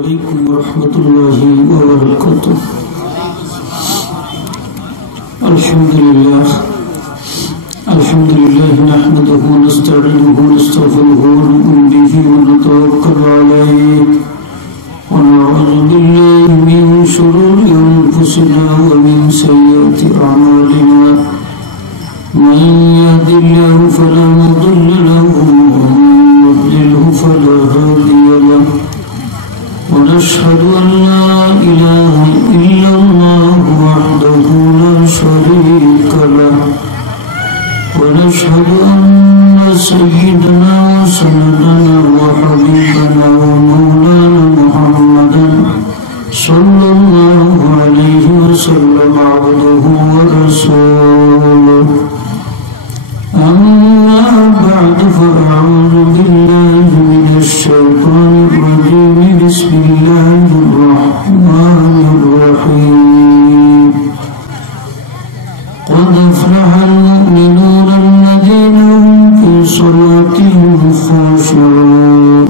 عليكم ورحمة الله وبركاته. الحمد لله نحمده ونستعينه ونستغفره ونؤمن به ونتوكل عليه ونعوذ بالله من شرور أنفسنا ومن سيئات أعمالنا. من يهد الله فلا مضل له ومن يضلله فلا هادي له. ونشهد أن لا إله إلا الله وحده لا شريك له. ونشهد أن سيدنا وسندنا وحبيبنا ومولانا محمدا صلى الله عليه وسلم عبده ورسوله. أما بعد فأعوذ بالله من الشيطان الرجيم. بسم الله الرحمن الرحيم. قد أفلح المؤمنون الذين هم في صلاتهم خاشعون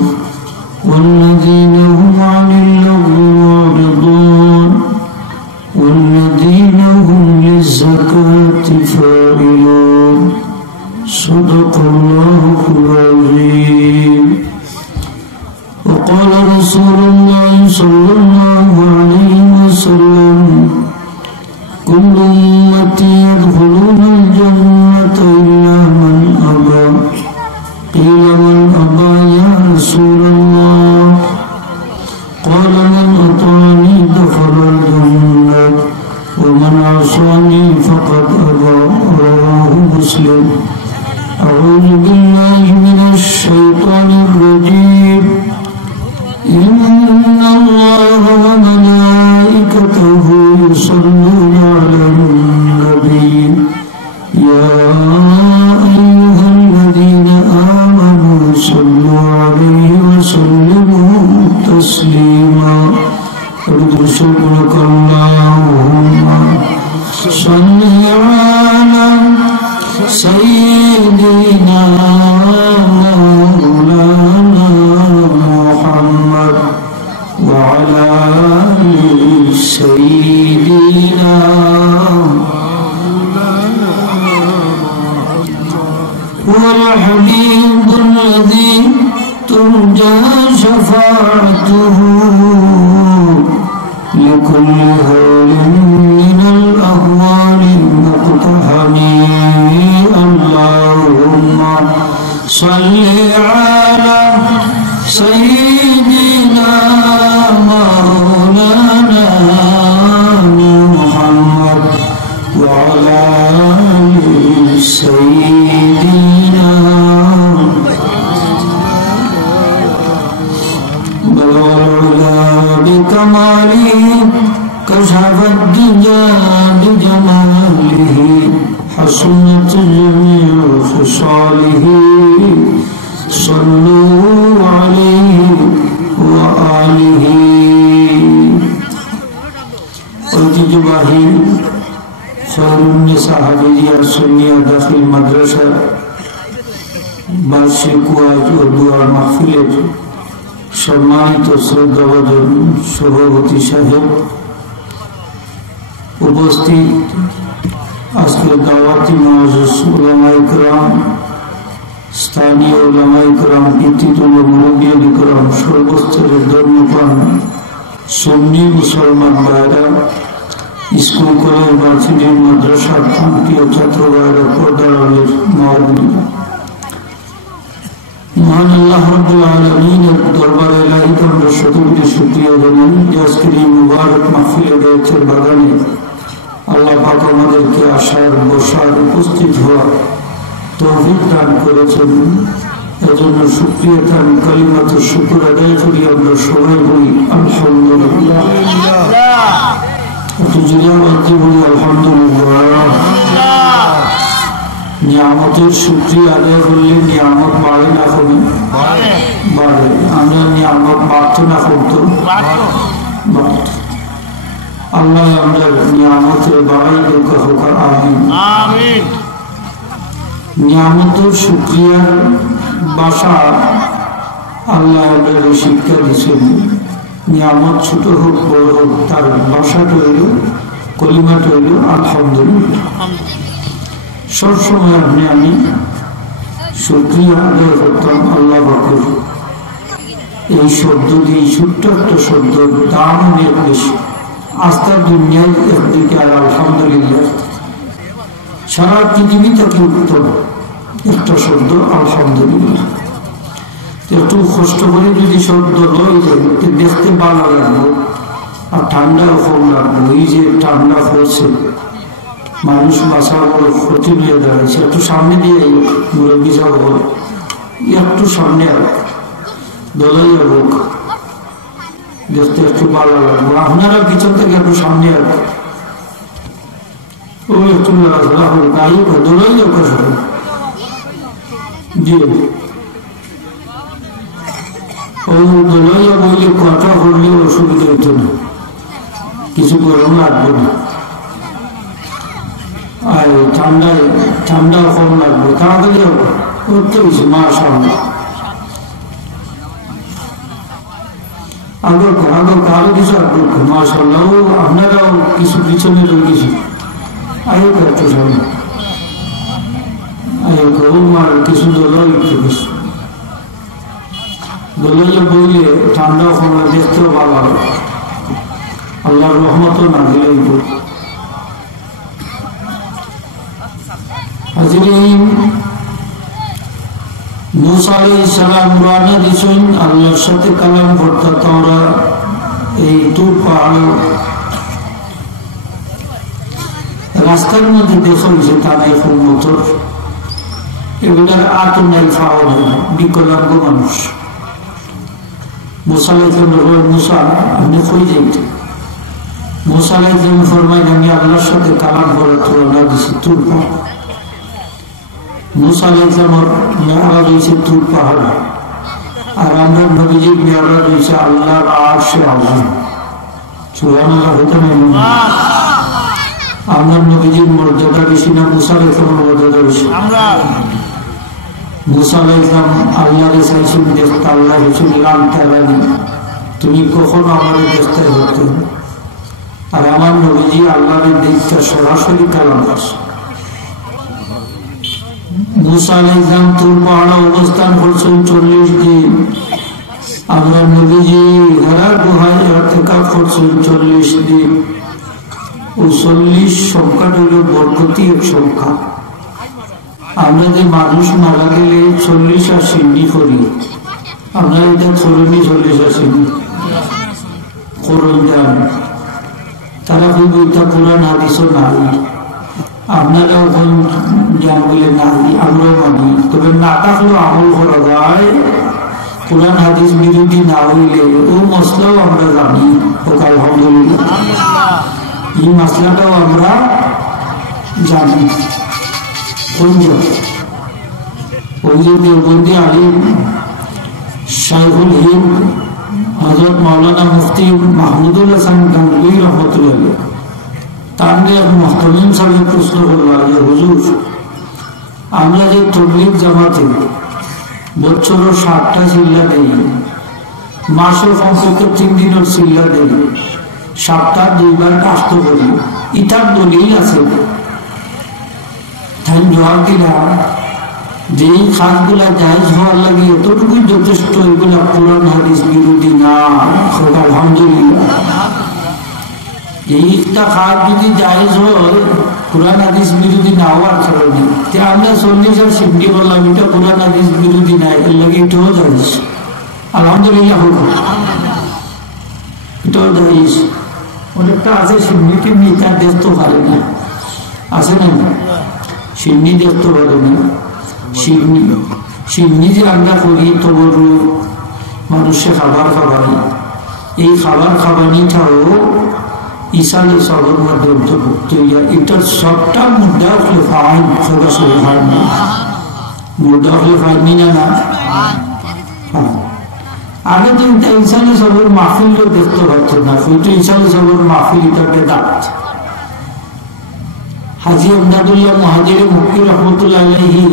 والذين هم عن اللغو معرضون والذين هم للزكاة فاعلون. صدق الله العظيم. وقال رسول الله صلى الله عليه وسلم: كل أمتي يدخلون الجنة إلا من أبى. قيل: من أبى يا رسول الله؟ قال: من أطاعني دخل الجنة ومن عصاني فقد أبى. رواه مسلم. أعوذ بالله من الشيطان الرجيم. إن الله وملائكته يصلون على النبي يا أيها الذين آمنوا صلوا عليه وسلموا تسليما. سبحانك اللهم صل على سيدنا مولانا محمد وعلى آل سيدنا هو الحبيب الذي ترجى شفاعته لكل هول من الأهوال المقتحم. اللهم صل على سيدنا مولانا محمد وعلى آل سيدنا. بلغ العلا بكماله كشف الدجى بجماله حسنت جميع خصاله. صلوا عليه وآله. ঐতিহ্যবাহী শহরুন্নেসা হাফিজিয়া সুন্নিয়া দাখিল মাদ্রাসা বার্ষিক ওয়াজ ও দুআর মাহফিলের সম্মানিত শ্রদ্ধাভাজন সভাপতি সাহেব, উপস্থিত আজকে দাওয়াতি মুআজ্জিজ উলামায়ে কেরাম, স্থানীয় উলামায়ে কেরাম, পিতৃতুল্য মুরব্বিয়ানে কেরাম, সর্বস্তরের ধর্মপ্রাণ সুন্নি মুসলমান ভাইরা, স্কুল কলেজ ভার্সিটির মাদ্রাসার প্রান্তীয় ছাত্র ভাইরা, পর্দার আলের মা-বোনেরা, মহান আল্লাহ রাব্বুল আলামিনের দরবারে ইলাহিতে আমরা শতকোটি শুকরিয়া জানাই যে আজকের এই মুবারক মাহফিলে গায়েতের বাগানে আল্লাহ পাক আমাদেরকে আসার, বসার, উপস্থিত হওয়ার তৌফিক দান করেছেন। এজন্য শুকরিয়া দান কালিমাত শুকর আদায় করি আমরা সবাই বলি আলহামদুলিল্লাহ। একটু জিলাবাদি বলি আলহামদুলিল্লাহ। নিয়ামতের শুকরিয়া আদায় করলে নিয়ামত বাড়ে না কমে? বাড়ে। আমরা নিয়ামত বাড়তো না করতো? বাড়ত। আল্লাহ আমরা নিয়ামতের বাড়াই দরকার হোক। আমিন। নিয়ামতের শুকরিয়ার ভাষা আল্লাহ আমাদের শিক্ষা দিচ্ছেন নিয়ামত ছোট হোক বড় হোক তার ভাষাটা হইল কলিমাটা হইল আলহামদুলিল্লাহ। সবসময় আমি শুকরিয়া আদায় করতাম আল্লাহ পাকের। এই শব্দ দিয়ে ছোট্ট একটা শব্দ দাম অনেক বেশি। আস্থা দুনিয়ায় একদিকে আর আলহামদুলিল্লাহ সারা পৃথিবী থেকে উত্তম একটা শব্দ আলহামদুলিল্লাহ। একটু কষ্ট করে যদি শব্দ লয় দেখতে ভালো লাগলো আর ঠান্ডাও কম লাগলো। এই যে ঠান্ডা পড়ছে মানুষ বাসা বড় ক্ষতি হয়ে দাঁড়াচ্ছে। একটু সামনে দিয়ে মুরব্বী যাব একটু সামনে দলাই হোক দেখতে একটু ভালো লাগলো। আপনারা পিছন থেকে একটু সামনে ও একটু লড়াচড়া হোক গাই দলাই হোক দিয়ে ও দলাইয়া বললে কথা করলে অসুবিধা হতো না, কিছু গরম লাগবে না। আর ঠান্ডা কম লাগবে, তাড়াতাড়ি করতে হয়েছে মাশাআল্লাহ। আগে কারো কিছু আগ্রহ মাশাআল্লাহ। আপনারাও কিছু পিছনে রয়ে গেছে আগে করতে সামনে আগে গরম আর কিছু দলাই একটু কিছু দলাইয়া বললে ঠান্ডাও কম দেখতেও ভালো হবে। আল্লাহর রহমতও না দিলেই মুসা আলাইহিস সালাম রওনা দিয়েছেন আল্লাহর সাথে কালাম করতে। তোমরা এই তুর পাহাড় রাস্তার মধ্যে দেখো যে তারাই খুব মোটর এগুলার আতর নাই খাওয়া হয় না, বিকলাঙ্গ মানুষ। মুসা আলাইহিস সালাম মুসা আপনি কই যাইতেন? মুসা আলাইহিস সালাম ফরমায় আমি আল্লাহর সাথে কালাম করতে রওনা দিয়েছি তুর পাহাড়। মুসা আলাইহিস সালাম মেরাজ হয়েছে তুর পাহাড় আর আমরা নবীজির মেরাজ হয়েছে আল্লাহর আরশে আযম। সুবহানাল্লাহ। আমরা নবীজির মর্যাদা বেশি না মুসা আলাইহিস সালামের মর্যাদা বেশি? মুসা আলাইহিস সালাম আল্লাহর চাইছেন দেখতে, আল্লাহ বলছেন লান তারানি, তুমি কখনো আমাদের দেখতে হতে। আর আমার নবীজি আল্লাহর দেখতে সরাসরি কালাম করছে। মুসা আলাইহিস সালাম তুর পাহাড়ে অবস্থান করছেন 40 দিন। আমরা নবীজি হেরার গুহায় ইতিকাফ করছেন 40 দিন। ও 40 সংখ্যাটা হল বরকতি এক সংখ্যা। আমরা যে মানুষ মারা গেলে 40 আর সিন্নি করি, আমরা এটা করুনি 40 আর সিন্নি করুন দেন। তারা খুব এটা কোরআন হাদিসও নাই, আপনারা ওখান জ্ঞান বলে নাই, আমরাও মানি। তবে না থাকলেও আমল করা যায়, কোরআন হাদিস বিরোধী না হইলে ও মশলাও আমরা জানি। ওকে আলহামদুলিল্লাহ, এই মশলাটাও আমরা জানি। ওই যে দেওবন্দি আলিম শাইখুল হিন্দ হযরত মাওলানা মুফতি মাহমুদুল হাসান গাঙ্গুহি রহমতুল্লাহ তার নিয়ে মুহতামিম সাহেব প্রশ্ন করল, হুজুর আমরা যে তবলিগ জামাতে বছরের 7টা চিল্লা দেই, মাসের কমপক্ষে 3 দিনের চিল্লা দেই, সপ্তাহ 2 বার কাস্ত করি, ইটার দলিল আছে? তাই জবাব দিলাম যে এই কাজগুলা জায়েজ হওয়ার লাগে এতটুকুই যথেষ্ট, এগুলা কোরআন হাদিস বিরোধী না। আলহামদুলিল্লাহ। এইটা কাজ যদি জায়েজ হয় কোরআন হাদিস বিরোধী না হওয়ার কারণে যে আমরা 40 আর সিদ্ধি বললাম এটা কোরআন হাদিস বিরোধী না, এর লাগে এটাও জায়েজ। আলহামদুলিল্লাহ, এটাও জায়েজ। অনেকটা আছে সিদ্ধি টিমনি তার দেখতে পারে না, আছে না? সিন্নি দেখতে পারে না। সিন্নি যে আমরা করি তবর মানুষে খাবার খাবাই, এই খাবার খাবানিটাও ইসালে সবর মধ্যে অন্তর্ভুক্ত। এটার সবটা মুদ্রা হলে ফাইন, সরাসরি ফাইন না, মুদ্রা হলে ফাইনি না। আগে তো ইসালে সবর মাহফিলও দেখতে পাচ্ছ না, কিন্তু ইসালে সবর মাহফিল এটাকে ডাকছে। হাজি আমদাদুল্লাহ মুহাজির মুক্তি রহমতুল্লাহ আলাইহি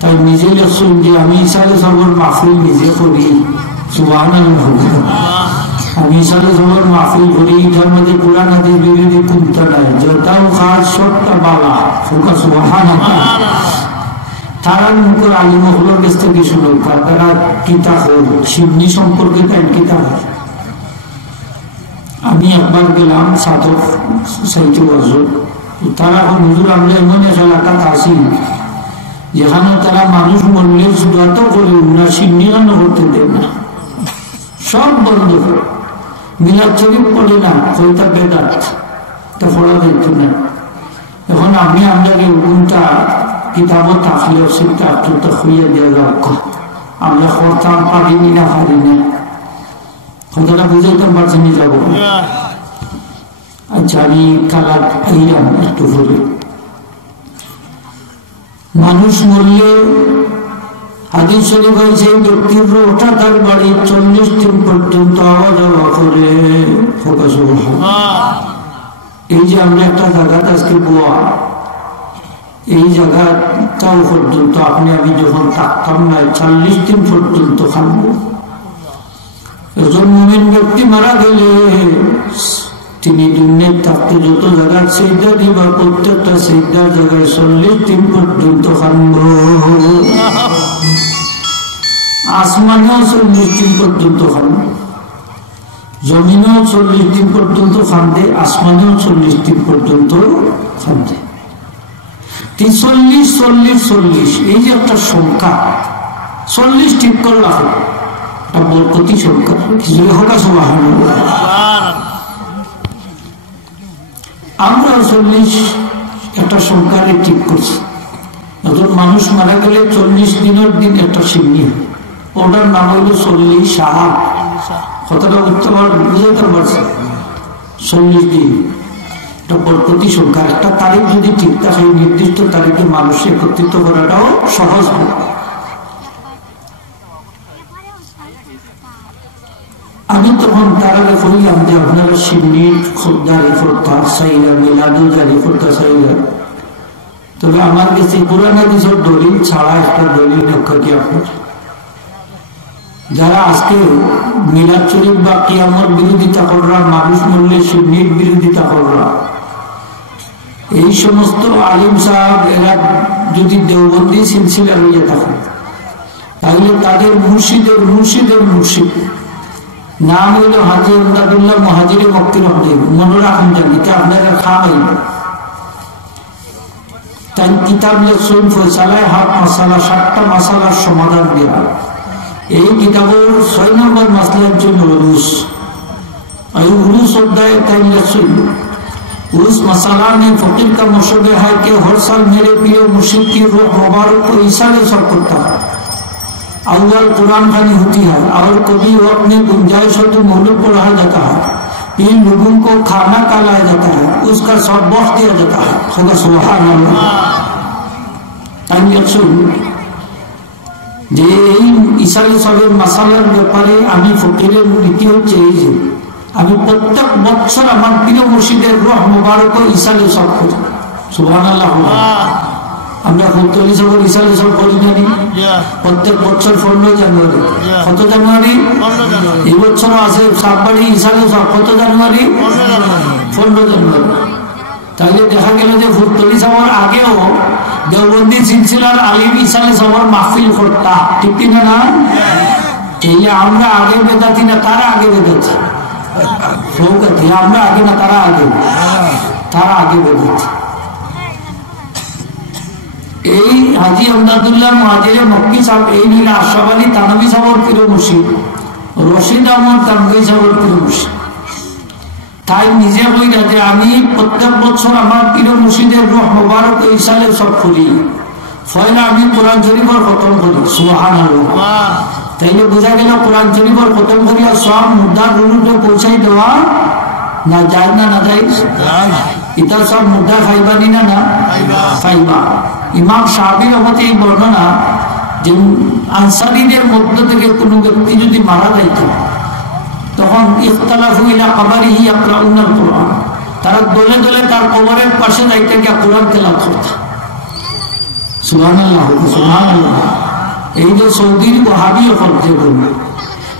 তাই নিজে লিখছেন যে আমি ইসালে সবর মাহফিল নিজে করি। সুবহানাল্লাহ। মিশালে সবার মাহফিল করি এটার মধ্যে কোরআন হাদিস বিরোধী কোনটা নাই, যেটাও খাস সবটা বালা ফোকাস সুবহানাল্লাহ। তারা মুখের আলিমহলের কাছ থেকে শুনুক, তারা কিতাব সিন্নি সম্পর্কে তাই কিতাব। আমি একবার গেলাম সাধক সাহিত্য বছর, তারা হুজুর আমরা এমন এক এলাকাত আছি যেখানে তারা মানুষ মরলে শুধু করে না, সিন্নি গান করতে দেন না, সব বন্ধ করে। মিলাদ শরীফ পড়ে না, কইটা বেদাত, তা পড়া যাইত না। এখন আমরা উল্টা কিতাবও থাকলে সেটা তো খুঁড়িয়ে দিয়ে যাক, আমরা করতাম পারিনি না পারি না, কথাটা বুঝাইতাম পারছি নি যাবো। আচ্ছা আমি কালার আইলাম একটু করে। মানুষ মরলে হাদিস শরীফ হয়েছে ব্যক্তির ওঠা তার বাড়ি 40 দিন পর্যন্ত আওয়া যাওয়া করে। এই যে আমরা একটা জায়গাতে আজকে বোয়া, এই জায়গাটাও পর্যন্ত আপনি আমি যখন থাকতাম না 40 দিন পর্যন্ত খাবো। একজন মুমিন ব্যক্তি মারা গেলে তিনি দুনিয়ায় থাকতে যত জায়গায় সেইটা দিবা, প্রত্যেকটা সেইটার জায়গায় 40 দিন পর্যন্ত খাবো। আসমানেও 40 দিন পর্যন্ত খাবো, জমিনেও 40 দিন পর্যন্ত খান্দে, আসমানেও 40 দিন পর্যন্ত খান্দে। 40 40 40 এই যে একটা সংখ্যা, 40 ঠিক করে রাখো, এটা বরকতি সংখ্যা। আমরা 40 একটা সংখ্যারে ঠিক করছি। যখন মানুষ মারা গেলে 40 দিনের দিন একটা সিন্নি, ওটার নাম হইল 40 সাহা। কথাটা বুঝতে বুঝাইতে পারছে? 40 দিন এটা বরকতি সংখ্যা। একটা তারিখ যদি ঠিক থাকে, নির্দিষ্ট তারিখে মানুষ একত্রিত করাটাও সহজ হয়। আমি তখন তার আগে কইলাম যে আপনারা সিন্নির জারি করতা চাইলা, মিলাদও জারি করতা চাইলা, তবে আমার কাছে পুরান হাদিসের দলিল ছাড়া একটা দলিল রক্ষা কি আপনার যারা আজকে মিলাদ শরীফ বা কিয়ামত বিরোধিতা কররা, মানুষ মরলে সিন্নির বিরোধিতা কররা, এই সমস্ত আলিম সাহেব এরা যদি দেওবন্দি সিলসিলা হয়ে থাকে, তাহলে তাদের মুর্শিদের মুর্শিদের মুর্শিদ নাম হইল হাজি আমদাদুল্লাহ মুহাজিরে মক্কি রহমান। মনে রাখুন জানি আপনারা খাওয়াই তাই কিতাব লেখছেন ফয়সালায় হাত মাসালা, 7টা মাসালার সমাধান দেওয়া। এই কিতাবের 6 নম্বর মাসলার জন্য উরুস, এই उरूस अध्याय তাই লেখছেন उस मसाला में फकीर का मशहूर है कि हर साल मेरे प्रिय मुर्शिद की रूह मुबारक को इशारे सर करता है। अव्वल कुरान खानी होती है और कभी वो अपने गुंजाइश हो तो मौलूद पढ़ाया जाता है, इन लोगों को खाना खिलाया जाता है, उसका सबक दिया जाता है। खुदा सुभान अल्लाह। তাই লেখছেন যে এই ইসালে সবের মাসালার ব্যাপারে আমি ফকিরের নীতি হচ্ছে এই যে আমি প্রত্যেক বছর আমার প্রিয় মুর্শিদের রূহ মুবারক ইসালে সব করি। সুবহানাল্লাহ। আমরা 40 বছর ইসালে সব করি জানি, প্রত্যেক বছর 15 জানুয়ারি। কত জানুয়ারি? এই বছর আছে সাতবাড়ি ইসালে সব কত জানুয়ারি? 15 জানুয়ারি। তাহলে দেখা গেল যে 40 বছর আগেও দেওবন্দি সিলসিলার আলিম ইসালে সবার মাহফিল করতা, ঠিক না? এই আমরা আগে বেদাতি না তারা আগে বেদাতি, আমরা আগে না তারা আগে, তারা আগে বেদাতি। এই হাজি আমদাদুল্লাহ মুহাজিরে মক্কি সাহেব, এই নিয়ে আশরাফ আলী তানভী সাহেবের প্রিয় মুর্শিদ, রশিদ আহমদ তানভী সাহেবের প্রিয় মুর্শিদ। তাই নিজে বইরা যে আমি প্রত্যেক বছর আমার প্রিয় মুর্শিদের রূহ মুবারক ইসালে সব করি, ফলে আমি কোরআন শরীফের খতম করি। সুবহানাল্লাহ। তাইলে বোঝা গেল কোরআন শরীফের খতম করিয়া সব মুদ্রার রুলুতে পৌঁছাই দেওয়া না যায় না, না যায়? এটা সব মুদ্রা খাইবানি না, না খাইবা। ইমাম শাফিঈর মতে এই বর্ণনা যে আনসারীদের মধ্য থেকে কোনো ব্যক্তি যদি মারা যাইত, তখন ইখতালাফু ইলা কবরিহি ইয়াকরাউনাল কুরআন, তারা দলে দলে তার কবরের পাশে যাইতে গিয়ে কোরআন তেলাওয়াত করত। সুবহানাল্লাহ, সুবহানাল্লাহ। এই যে সৌদির ওয়াহাবি করতে বলবে,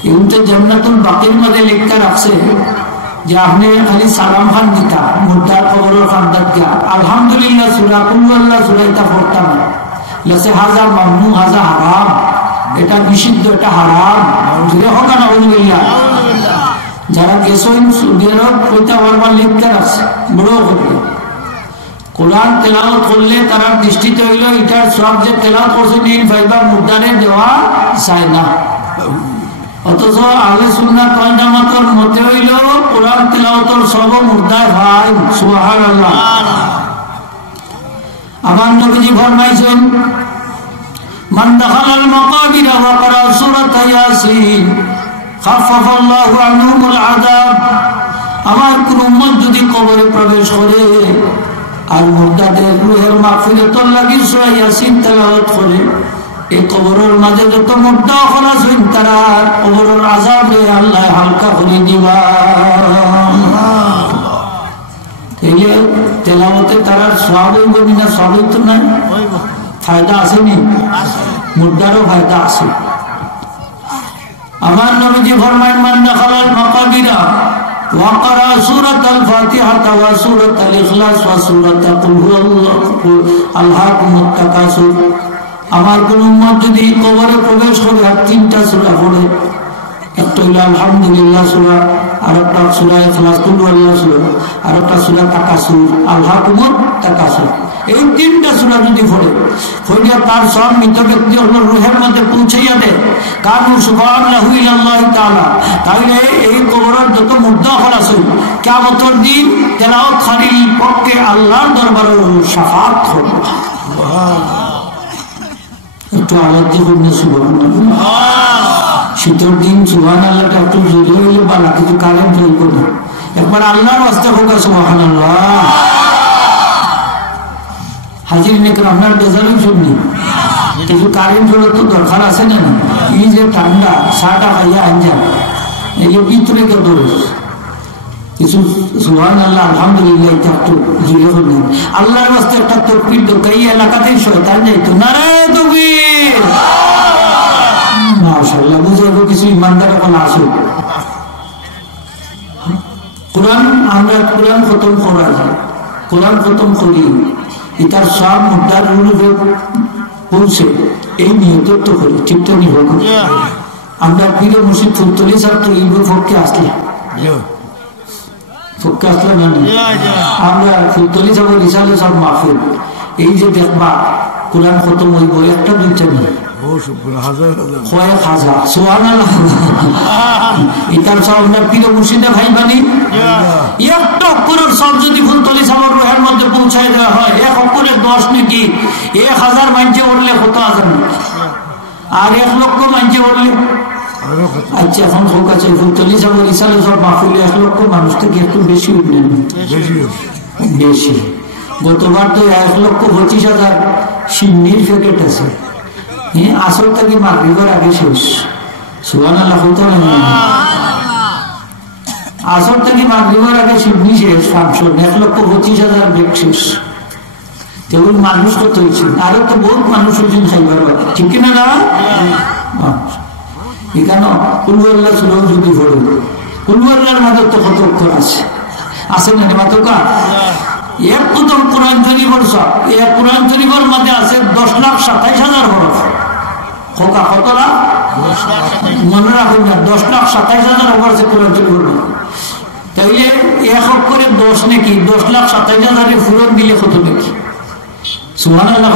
এগুলো জান্নাতুল বাকির মধ্যে লেখা রাখছে যে আপনি খালি সালাম খান দিতা মুদ্দার খবরের খান্দাত গিয়া আলহামদুলিল্লাহ সূরা কুল্লাল্লাহ সূরা এটা পড়তাম লেসে হাজা মামনু হাজা হারাম, এটা নিষিদ্ধ, এটা হারাম। জুড়ে হোক না আলহামদুলিল্লাহ। যারা গেছেন সুদের কইতা বারবার লেখা রাখছে বড় করে কোরআন তেলাওয়াত করলে তারা দৃষ্টিতে হইল এটার সব যে তেলাওয়াত করছে নীল ফাইবা মুদ্দারে দেওয়া যায় না। অথচ আহলে সুন্নাত ওয়াল জামাতের মতে হইল কোরআন তেলাওয়াতের সব মুদ্দায় ভাই। সুবহানাল্লাহ। আমার নবীজি ফরমাইছেন মান দাখালাল মাকাবির ওয়া ক্বারা সূরাত ইয়াসিন খাফফাল্লাহু আনহুল আযাব। আমার কোন উম্মত যদি কবরে প্রবেশ করে আর মুর্দাদের রূহের মাগফিরাতের লাগি সূরা ইয়াসিন তেলাওয়াত করে, এই কবরের মাঝে যত মুর্দা খলাস হইন তারা কবরের আযাবে আল্লাহ হালকা করে দিবা। এই তেলাওয়াতে তারা সওয়াব হইব না? সওয়াব তো নাই, ফায়দা আছে নি? মুর্দারও ফায়দা আছে। আমার নবীজি ফরমায়েন মান দাখালাল মাকাবিরা ওয়া ক্বারা সূরাতাল ফাতিহাতা ওয়া সূরাতাল ইখলাস ওয়া সূরাতা কুল হুয়াল্লাহু আল্লাহুম্মা তাকাসুর। আমার কোন উম্মত যদি কবরে প্রবেশ করে আর তিনটা সূরা পড়ে, একটা হলো আলহামদুলিল্লাহ সূরা, আরেকটা সূরা ইখলাস কুল হুয়াল্লাহু সূরা, আরেকটা সূরা তাকাসুর আল্লাহুম্মা তাকাসুর, এই তিনটা সূরা যদি পড়ে তার সব মৃত ব্যক্তি হল রূহের মধ্যে পৌঁছাইয়া দেয় কানু সুবহানাল্লাহু ইলাল্লাহি তাআলা। তাহলে এই কবরের যত মুর্দা খলাস হই কিয়ামতের দিন তেলাওয়াতকারীর পক্ষে আল্লাহর দরবারে শাফাআত হবে। একটু আওয়াজ দিয়ে বলুন সুবহানাল্লাহ। শীতের দিন সুবহানাল্লাহটা একটু জোরে হইলে ভালো, কিছু কারেন্ট হইব না। একবার আল্লাহর ওয়াস্তে হোক সুবহানাল্লাহ। হাজির নেকর আপনার বেজারই শুননি, কিছু কারেন্ট হলে তো দরকার আছে না? এই যে ঠান্ডা সাটা খাইয়া আনজা, এই যে ভিতরে কে দৌড় কিছু সুবহানাল্লাহ আলহামদুলিল্লাহ এটা একটু জুড়ে হলেন আল্লাহর রাস্তায় একটা তকবীর দরকার। এই এলাকাতেই শয়তান যাইতো নারায়ে তাকবীর মাশাআল্লাহ। বুঝাইবো কিছু ইমানদার কোন আসুক। কোরআন আমরা কোরআন খতম করা যায়, কোরআন খতম করি এটার সব মুদ্রার রূপে পৌঁছে এই নিয়ত তো করি, ঠিক তো নিব। আমরা পীর মুর্শিদ ফুলতলি সাহেব তো এই পক্ষে আসলে পক্ষে আসলে না, আমরা ফুলতলি সাহেব রিসালে সব মাহফিল এই যে দেখবা কোরআন খতম হইব একটা দুইটা নেই, কয়েক হাজার। সুবহানাল্লাহ। এটার সব আমরা পীর মুর্শিদে ভাই বানি একটা অক্ষরের সব যদি ফুলতলি সাহেবের রুহের মধ্যে পৌঁছায় দেওয়া হয়, এক অক্ষরের 10 নাকি 1000 মানছে উঠলে কত হাজার, আর 1 লক্ষ মানছে উঠলে। আচ্ছা এখন হোক আছে ফুলতলি সাহেবের ইসালে সব মাহফিলে 1 লক্ষ মানুষ থেকে একটু বেশি উঠলেন, বেশি। গতবার তো 1,25,000 সিন্নির প্যাকেট আছে। আসল থেকে মাগরিবের আগে শেষ। সুবহানাল্লাহ। আসর থেকে মাগরিবের আগে সিন্নি শেষ, ফাংশন 1,25,000 ব্যাগ শেষ। তেমন মানুষ কত হয়েছে, আরো তো বহুত মানুষ হয়েছেন খাইবার বাদে, ঠিক কিনা না? এখানে কুলহুয়াল্লাহ সুরাও যদি পড়ে, কুলহুয়াল্লাহর মাঝে তো কত অক্ষর আছে না মাতকা? এক প্রথম কোরআন শরীফের সব এক কোরআন শরীফের মধ্যে আছে 10,27,000 হরফ। খোকা কতটা মনে রাখুন না, 10,27,000 হরফ আছে কোরআন শরীফের মধ্যে। তাইলে 1 অক্ষরে 10 নাকি 10,27,000 পূরণ দিলে কত নাকি? সুবহানাল্লাহ।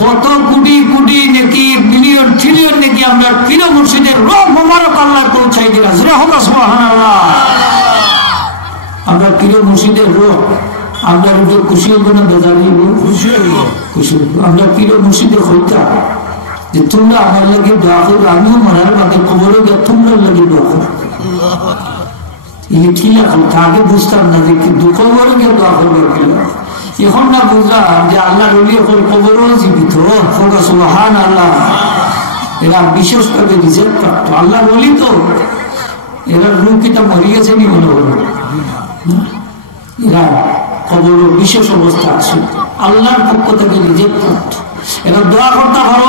কত কোটি কোটি নাকি বিলিয়ন ট্রিলিয়ন নাকি আমরা পীর মুর্শিদের রূহ মোবারক আল্লাহ পৌঁছাই দিলাম। সুবহানাল্লাহ। আমরা পীর মুর্শিদের রূহ আমরা খুশি হইব না বেজার হইব? খুশি হইব। আমরা পীর মুর্শিদের হইতা যে তোমরা আমার লাগে দোয়া করো, আমিও মরার বাদে কবরে গিয়ে তোমরা লাগে দোয়া করো। কি লাগলো আগে বুঝতাম না যে কবরে গিয়ে দোয়া করবে, এখন না বুঝলাম যে আল্লাহ রলি কবরও জীবিত। সুবহানাল্লাহ। এরা বিশেষভাবে রিজেক্ট প্রাপ্ত আল্লাহ রলি, তো এরা রূপ কিতা মরে গেছে নি মনে হল, এরা কবর বিশেষ অবস্থা আছে, আল্লাহর পক্ষ থেকে রিজেক্ট প্রাপ্ত। এরা দোয়া করতে ভালো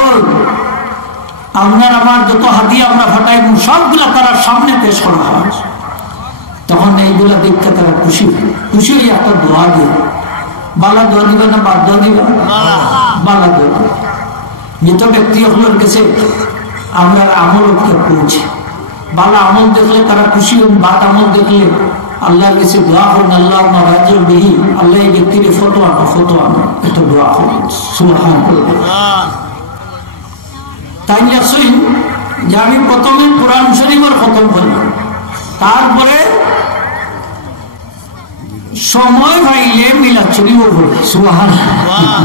আপনার আমার যত হাদিয়া আমরা ফাটাই সবগুলা তারা সামনে পেশ করা হয়। তখন এইগুলা দেখতে তারা খুশি খুশি হয়ে একটা দোয়া দিয়ে, বালা দোয়া দিবে না বাদ দোয়া দিবে? বালা দোয়া। মৃত ব্যক্তি হলের কাছে আমরা আমল পৌঁছে, বালা আমল দেখলে তারা খুশি হন, বাদ আমল দেখলে আল্লাহর কাছে দোয়া করুন, আল্লাহ রাজ্য বেহি আল্লাহ এই ব্যক্তির ফতোয়া একটা দোয়া করুন। সুবহানাল্লাহ। তাই আসুন যে আমি প্রথমে কোরআন শরীফের খতম করি, তারপরে সময় পাইলে মিলাদ শরীফও পড়ি। সুবহানাল্লাহ।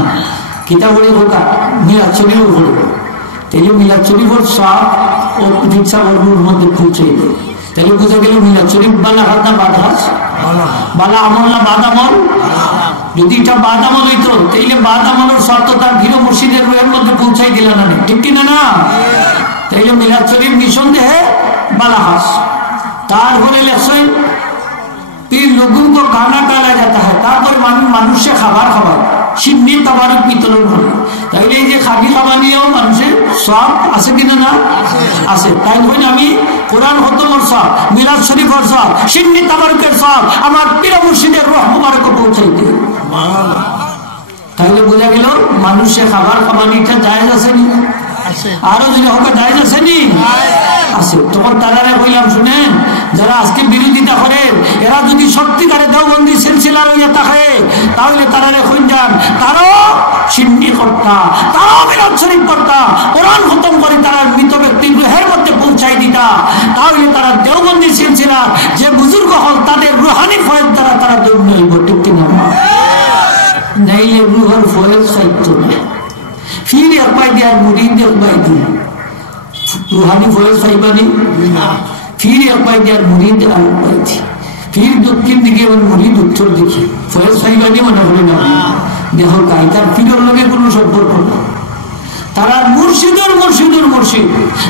কিতাব বলে হোকা মিলাদ শরীফও পড়ি, তাইলে মিলাদ শরীফের সব ও দীক্ষা বর্গের মধ্যে পৌঁছে দেয়। তাহলে বোঝা গেল মিলাদ শরীফ বালা হাত না বাদ হাত, বালা আমল না বাদ আমল? যদি এটা বাদ আমল হইতো তাইলে বাদ আমলের শর্ত তার ভিড় মসজিদের রুহের মধ্যে পৌঁছাই দিল না, ঠিক কিনা না? তাইলে মিলাদ শরীফ নিঃসন্দেহে বালা হাস। তারপরে লেখছেন পীর লোগों को खाना डाला जाता है, তারপরে মানুষে খাবার খাবার সিন্নি তাবারক বিতরণ করে। তাইলে এই যে খাবি খাবার নিয়েও মানুষের সব আছে কিনা না? আছে। তাই বলি আমি কোরআন খতমের সব, মিলাদ শরীফের সব, সিন্নি তাবারকের সব আমার পীর মুর্শিদের রূহ মুবারক পৌঁছাই দিই। তাহলে বোঝা গেল মানুষে খাবার খাবারটা জায়েজ আছে নি? আরো যদি হোক জায়েজ আছে নি? আছে। তখন তারা কইলাম শুনেন, যারা আজকে বিরোধিতা করে এরা যদি সত্যিকারে দেওবন্দি সিলসিলার হইয়া থাকে তাহলে তারা কইন যান তারাও সিন্নি কর্তা, তারাও মিলাদ শরীফ কর্তা, কোরআন খতম করে তারা মৃত ব্যক্তির রুহের মধ্যে পৌঁছাই দিতা, তাহলে তারা দেওবন্দি সিলসিলার যে বুজুর্গ হল তাদের রুহানি ফয়েজ দ্বারা তারা দৌড় হইব, ঠিক কিনা? নাইলে রুহের ফয়েজ সাহিত্য নেই। ফির এক পাই দিয়ে আর মুরিদ এক পাই দিয়ে रूहानी फौज साहिबानी फिर एक पाई दिया मुरीद अलग पाई थी, फिर दक्षिण दिखे वो मुरीद उत्तर दिखे फौज साहिबानी मना बोले ना देखो कायदार फिर और लगे कोनो সম্পর্ক তারা মুর্শিদের মুর্শিদের মুর্শিদ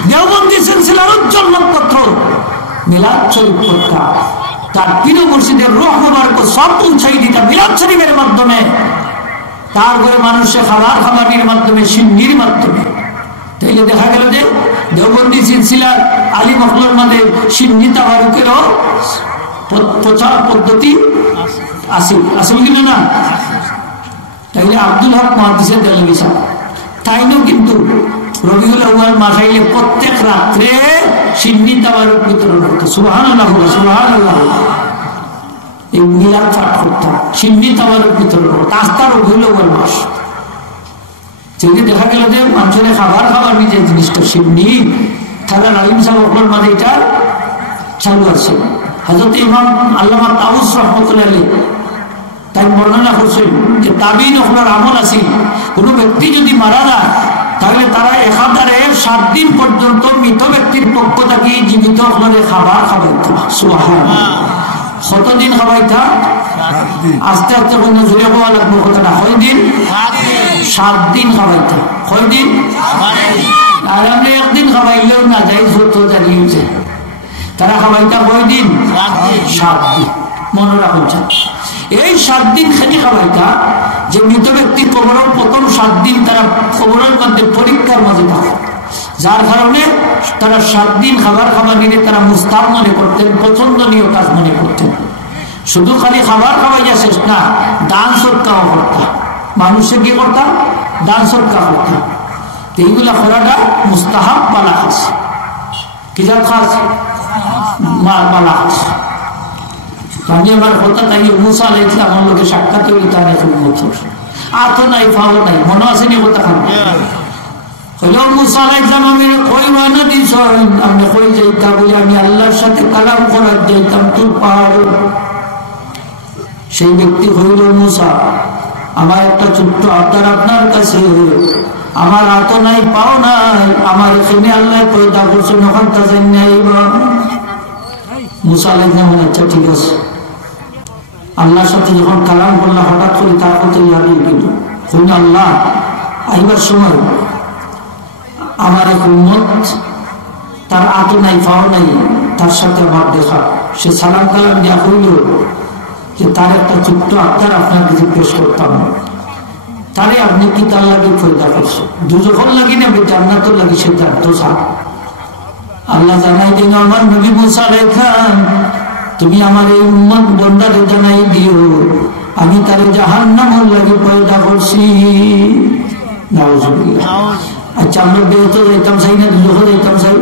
দেওবন্দি সিলসিলার উজ্জ্বল নক্ষত্র মিলাদ শরীফ পড়তা, তার পীর মুর্শিদের রূহ মুবারক সব পৌঁছাই দিতা মিলাদ শরীফের মাধ্যমে। তারপরে মানুষের খাবারের মাধ্যমে সিন্নির মাধ্যমে। তাইলে দেখা গেল যে দেওবন্দি সিলসিলার আলী মখলুর মধ্যে সিন্নি তাবারুকেরও প্রচার পদ্ধতি আছে, আসল কিনা না? তাইলে আব্দুল হক মুহাদ্দিসের দেলভি সাহেব তাইও কিন্তু রবিউল আউয়াল মাস আইলে প্রত্যেক রাত্রে সিন্নি তাবারুক বিতরণ করত। সুবহানাল্লাহ সুবহানাল্লাহ। এই মিলাদ পাঠ করতাম, সিন্নি তাবারুক বিতরণ করত। আস্থা রবিউল আউয়াল মাস যেগুলি দেখা গেল যে মানুষের খাবার নিজের জিনিসটা সিন্নি তারা রাহিম সাহেবের মাঝে এটা চালু আছে। হযরত ইমাম আল্লামা তাউস রহমতুল্লাহ আলাইহি তাই বর্ণনা করছেন যে তাবিঈন ওনার আমল আছে, কোনো ব্যক্তি যদি মারা যায় তাহলে তারা একাধারে 7 দিন পর্যন্ত মৃত ব্যক্তির পক্ষ থেকে জীবিত ওনারে খাবার খাওয়াইতো। সুবহানাল্লাহ। কতদিন খাওয়াইতা? আস্তে আস্তে কোনো জুড়ে হওয়া লাগবে কথাটা। কয়দিন? 7 দিন খাওয়াইতা। কয়দিন? আর আমরা একদিন খাওয়াইলেও না যাই যত জানিয়েছে তারা খাওয়াইতা কয়দিন? 7 দিন। মনে রাখুন এই 7 দিন খেতে খাওয়াইতা যে মৃত ব্যক্তির কবরের প্রথম 7 দিন তারা কবরের মধ্যে পরীক্ষার মাঝে থাকে, যার কারণে তারা 7 দিন খাবার নিলে তারা মুস্তাব মনে করতেন, পছন্দনীয় কাজ মনে করতেন। শুধু খালি খাবার খাওয়াইয়া শেষ না, দান সৎকাও করতাম। মানুষের কি করতাম? দান সৎকা করতাম। এইগুলা করাটা মুস্তাহাব বালা খাস। কিসব খাস? বালা খাস। আমি আমার কথা তাই মুসা আলাইহিস আমার লোকে সাক্ষাৎ হইলে তার এখন বছর আতো নাই ফাও নাই, মনে আসেনি কথা খান হইল মুসা আলাইহিস আমি কই মানা দিছ আমি কই যাইতা বলে আমি আল্লাহর সাথে কালাম করার যাইতাম তোর পাহাড়। সেই ব্যক্তি হইল মুসা, আমার একটা ছোট্ট আবদার আপনার কাছে, আমার হাত নাই পাও নাই, আমার এখানে আল্লাহ পয়দা করছেন ওখান তাজেন নাই। মুসা আলাইহিস আচ্ছা ঠিক আছে। আল্লাহর সাথে যখন কালাম করলাম হঠাৎ করে তার কথা লাগে কিন্তু কোন আল্লাহ আইবার সময় আমার এক উম্মত তার আত নাই পাও নাই, তার সাথে আমার দেখা, সে সালাম কালাম দেওয়া হইল যে তার একটা ছোট্ট আবদার আপনার কাছে পেশ করতাম। তারে আপনি কি তার লাগে পয়দা করছো? দুজখন লাগি না জান্নাতের লাগি সিদ্ধান্ত সাপ। আল্লাহ জানাই দিন আমার নবী মুসা আলাইহিস সালাম, তুমি আমার এই উম্মত বন্দারে জানাই দিও আমি তারে জাহান্নামের লাগি পয়দা করছি। নাউজুবিল্লাহ। আচ্ছা আমরা ব্যস্ত যাইতাম চাই না দুজখন যাইতাম চাই?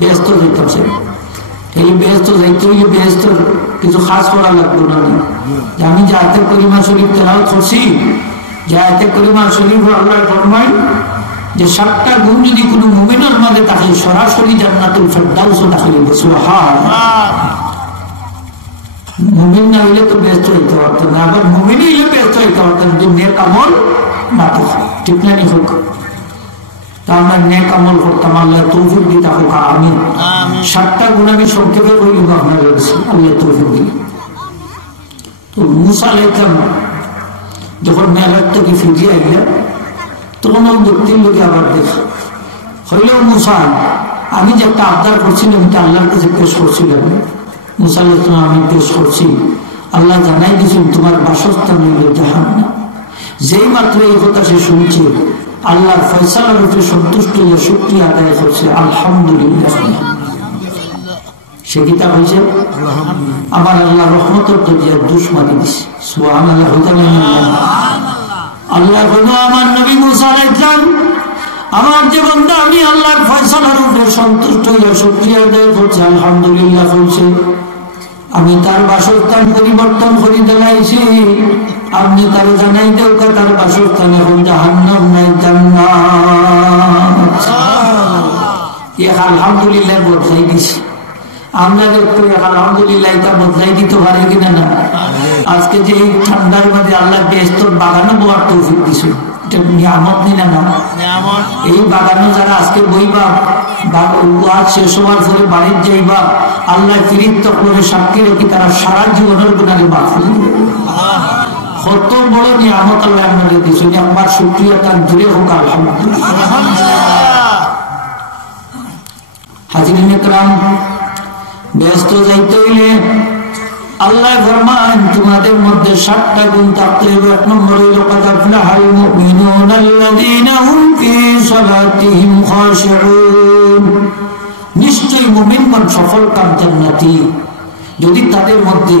ব্যস্ত যাইতাম চাই। এই ব্যস্ত যাইতে হইলে ব্যস্ত কিছু খাস করা লাগবে না। আমি যে আয়াতে কারিমা শরীফ তেলাওয়াত করছি, যে আয়াতে কারিমা শরীফ আল্লাহ ফরমায় যে 7টা গুণ যদি কোনো মুমিনের মধ্যে থাকে সরাসরি জান্নাতুল ফেরদাউসে দাখিল হবে। সুবহানাল্লাহ। মুমিন না হইলে তো ব্যস্ত হইতে পারতেন না, আবার মুমিন হইলে ব্যস্ত হইতে পারতেন যে নেক আমল না থাকে। ঠিক না? হোক তা আমরা নেক আমল করতাম, আল্লাহ তৌফিক দিতে হোক। আমিন। 7টা গুণ আমি সংক্ষেপে বলি আপনার কাছে, আল্লাহ তৌফিক দিন। তো মুসা আলাইহিস সালাম যখন মেরাজ থেকে ফিরে আইলেন তখন ওই ব্যক্তির লোকে আবার দেখা হইলেও মুসা, আমি যে একটা আবদার করছিলাম এটা আল্লাহর কাছে পেশ করছিলাম। মুসা আলাইহিস সালাম আমি পেশ করছি, আল্লাহ জানাই দিয়েছেন তোমার বাসস্থান হইল জাহান্নাম। যেই মাত্র এই কথা সে শুনছে আল্লাহর ফয়সালার উপরে সন্তুষ্ট হইয়া শুকরিয়া আদায় করছে, আলহামদুলিল্লাহ। সে কিতাব হয়েছে আমার আল্লাহ রহমতের দরজা দুশ্মনী দিছে। সুবহানাল্লাহ। আল্লাহ বলল আমার নবী মুসা আলাইহিস সালাম, আমার যে বান্দা আমি আল্লাহর ফয়সালার উপরে সন্তুষ্ট হইয়া শুকরিয়া আদায় করছে, আলহামদুলিল্লাহ বলছে, আমি তার বাসস্থান পরিবর্তন করে দিলাইছি। আপনি তার জানাই দেও তার বাসস্থান এখন জাহান্নাম নাই জান্নাত। আলহামদুলিল্লাহ বদলাই দিছি। আমরা একটু আলহামদুলিল্লাহ এটা বদলাই দিতে পারি কিনা না? আজকে যে এই ঠান্ডার মধ্যে আল্লাহ বেহেশতের বাগানও বোয়ার তৌফিক দিছে, এটা নিয়ামত নিনা না? এই বাগানে যারা আজকে বইবা ওয়াজ শেষ হওয়ার পরে বাড়ির যাইবা, আল্লাহ ফিরিত করে সাক্ষী রেখে তারা সারা জীবনের গুণাকে মাফ করে দিবে। কত বড় নিয়ামত আল্লাহ আপনাকে দিয়েছে, আমার শুকরিয়া তার দূরে হোক। আলহামদুলিল্লাহ। হাজিরিন ইকরাম, ব্যস্ত যাইতে হইলে আল্লাহ ফরমান তোমাদের মধ্যে 7টা গুণ থাকতে হবে। 1 নম্বর হইল قد أفلح المؤمنون الذين هم في صلاتهم خاشعون। নিশ্চয়ই মুমিনগণ সফল কাম জান্নাতি যদি তাদের মধ্যে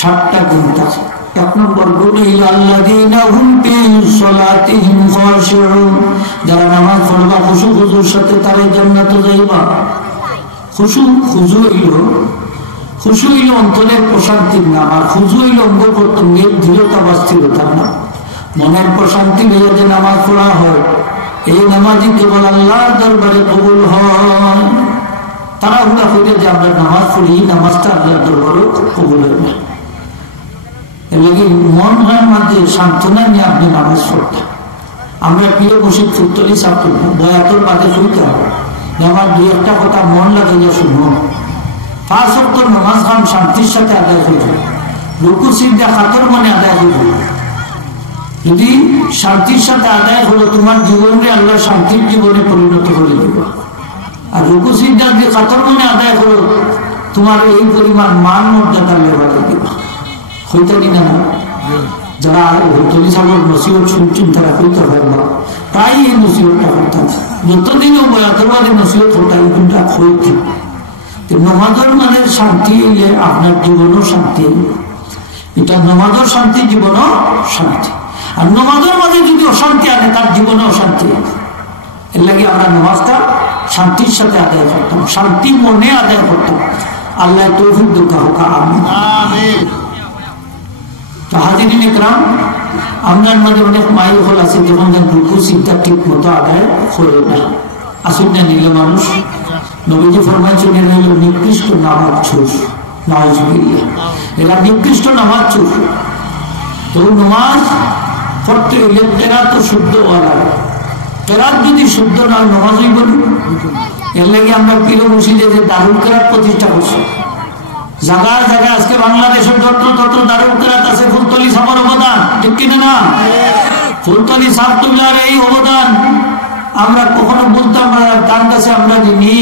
7টা গুণ থাকে। 1 নম্বর গুণ হইল الذين هم في صلاتهم خاشعون, যারা নামাজ পড়বা খুশু খুজুর সাথে তারা জান্নাতে যাইবা। খুশু হইল অন্তরের প্রশান্তির নাম, আর খুশু হইল অঙ্গ প্রত্যঙ্গের দৃঢ়তা বা স্থিরতার নাম। মনের প্রশান্তি হইয়া যে নামাজ পড়া হয়, এই নামাজই কেবল আল্লাহর দরবারে কবুল হয়। তারা হুড়া হইলে যে আমরা নামাজ পড়ি, নামাজটা আল্লাহর দরবারে কবুল হয় না। এর লাগে মন হয় মাঝে সান্ত্বনা নিয়ে আপনি নামাজ পড়তেন। আমরা প্রিয় বসে ফুটতলি সাপ করবো, বয়াতর বাদে শুনতে হবে। আমার 2-1টা কথা মন লাগাইয়া শুনবো। 5 ওয়াক্ত নামাজ খান শান্তির সাথে আদায় হইব, রুকু সিজদা খাতর মনে আদায় হইব। যদি শান্তির সাথে আদায় হলো তোমার জীবনে আল্লাহ শান্তির জীবনে পরিণত করে দিব। আর রুকু সিজদা যে খাতর মনে আদায় হলো তোমার এই পরিমাণ মান মর্যাদা লেবাড়াই দিব। হইতে দিন না যারা হইতলি সাগর নসিহত শুনছেন তারা হইতে পারবা, তাই এই নসিহতটা করতাম। যতদিনও বয়াতবাদী নসিহত হতাম কিন্তু হইতে নমাজের মানে শান্তি হইলে আপনার জীবনও শান্তি। এটা নমাজের শান্তি, জীবনও শান্তি। আর নমাজের মাঝে যদি অশান্তি আনে তার জীবনে অশান্তি। এর লাগে আমরা নামাজটা শান্তির সাথে আদায় করতাম, শান্তি মনে আদায় করতাম। আল্লাহ তৌফিক দিতে হোক। আমিন। তো হাজিরিন ইকরাম, আপনার মাঝে অনেক মাই হল আছে যখন রুকু সিজদা ঠিক মতো আদায় করে না। আসুন না নিলে মানুষ নবীজি ফরমাইছেন এরা হইল নিকৃষ্ট নামাজ চোর। নাউজুবিল্লাহ, এরা নিকৃষ্ট নামাজ চোর। তো নামাজ পড়তে হইলে কেরাত তো শুদ্ধ হওয়া লাগে। কেরাত যদি শুদ্ধ না নামাজ হইব। এর লাগে আমরা প্রিয় মসজিদে যে দারুল কেরাত প্রতিষ্ঠা করছি। জায়গায় জায়গায় আজকে বাংলাদেশের যত্র তত্র দারুল কেরাত আছে। ফুলতলি সাহেবের অবদান, ঠিক কিনা না? ফুলতলি সাহেবুল্লাহর এই অবদান আমরা কখনো বলতাম না, তার কাছে আমরা জানি।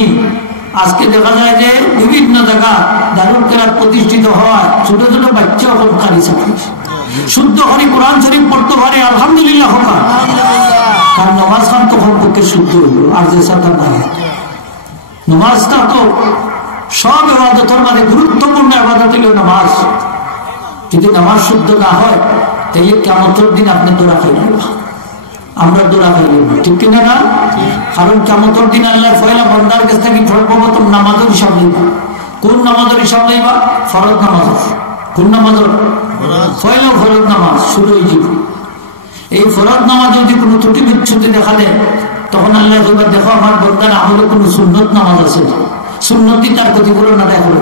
আজকে দেখা যায় যে বিভিন্ন জায়গা দারুল কেরাত প্রতিষ্ঠিত হওয়া, ছোট ছোট বাচ্চা অবদান হিসাবে শুদ্ধ করে কোরআন শরীফ পড়তে পারে আলহামদুলিল্লাহ হোক। কারণ নামাজ খান তখন পক্ষে শুদ্ধ হইল, আর যে সাথে নাই নামাজটা তো সব ইবাদতের মানে গুরুত্বপূর্ণ ইবাদত হইল নামাজ। যদি নামাজ শুদ্ধ না হয় তাহলে কিয়ামতের দিন আপনি দৌড়া খাইলেন, আমরা দৌড়া খাইলেন, ঠিক কিনা না? কারণ কিয়ামতের দিন আল্লাহ পয়লা বান্দার কাছ থেকে সর্বপ্রথম নামাজের হিসাব লইবা। কোন নামাজের হিসাব লইবা? ফরজ নামাজ। কোন নামাজের? পয়লা ফরজ নামাজ শুরু হয়ে যাবে। এই ফরজ নামাজ যদি কোনো ত্রুটি বিচ্ছুতি দেখা দেয় তখন আল্লাহ কইবা দেখো আমার বান্দার আমলে কোনো সুন্নত নামাজ আছে, সুন্নতি তার ক্ষতিপূরণ না দেয় করে।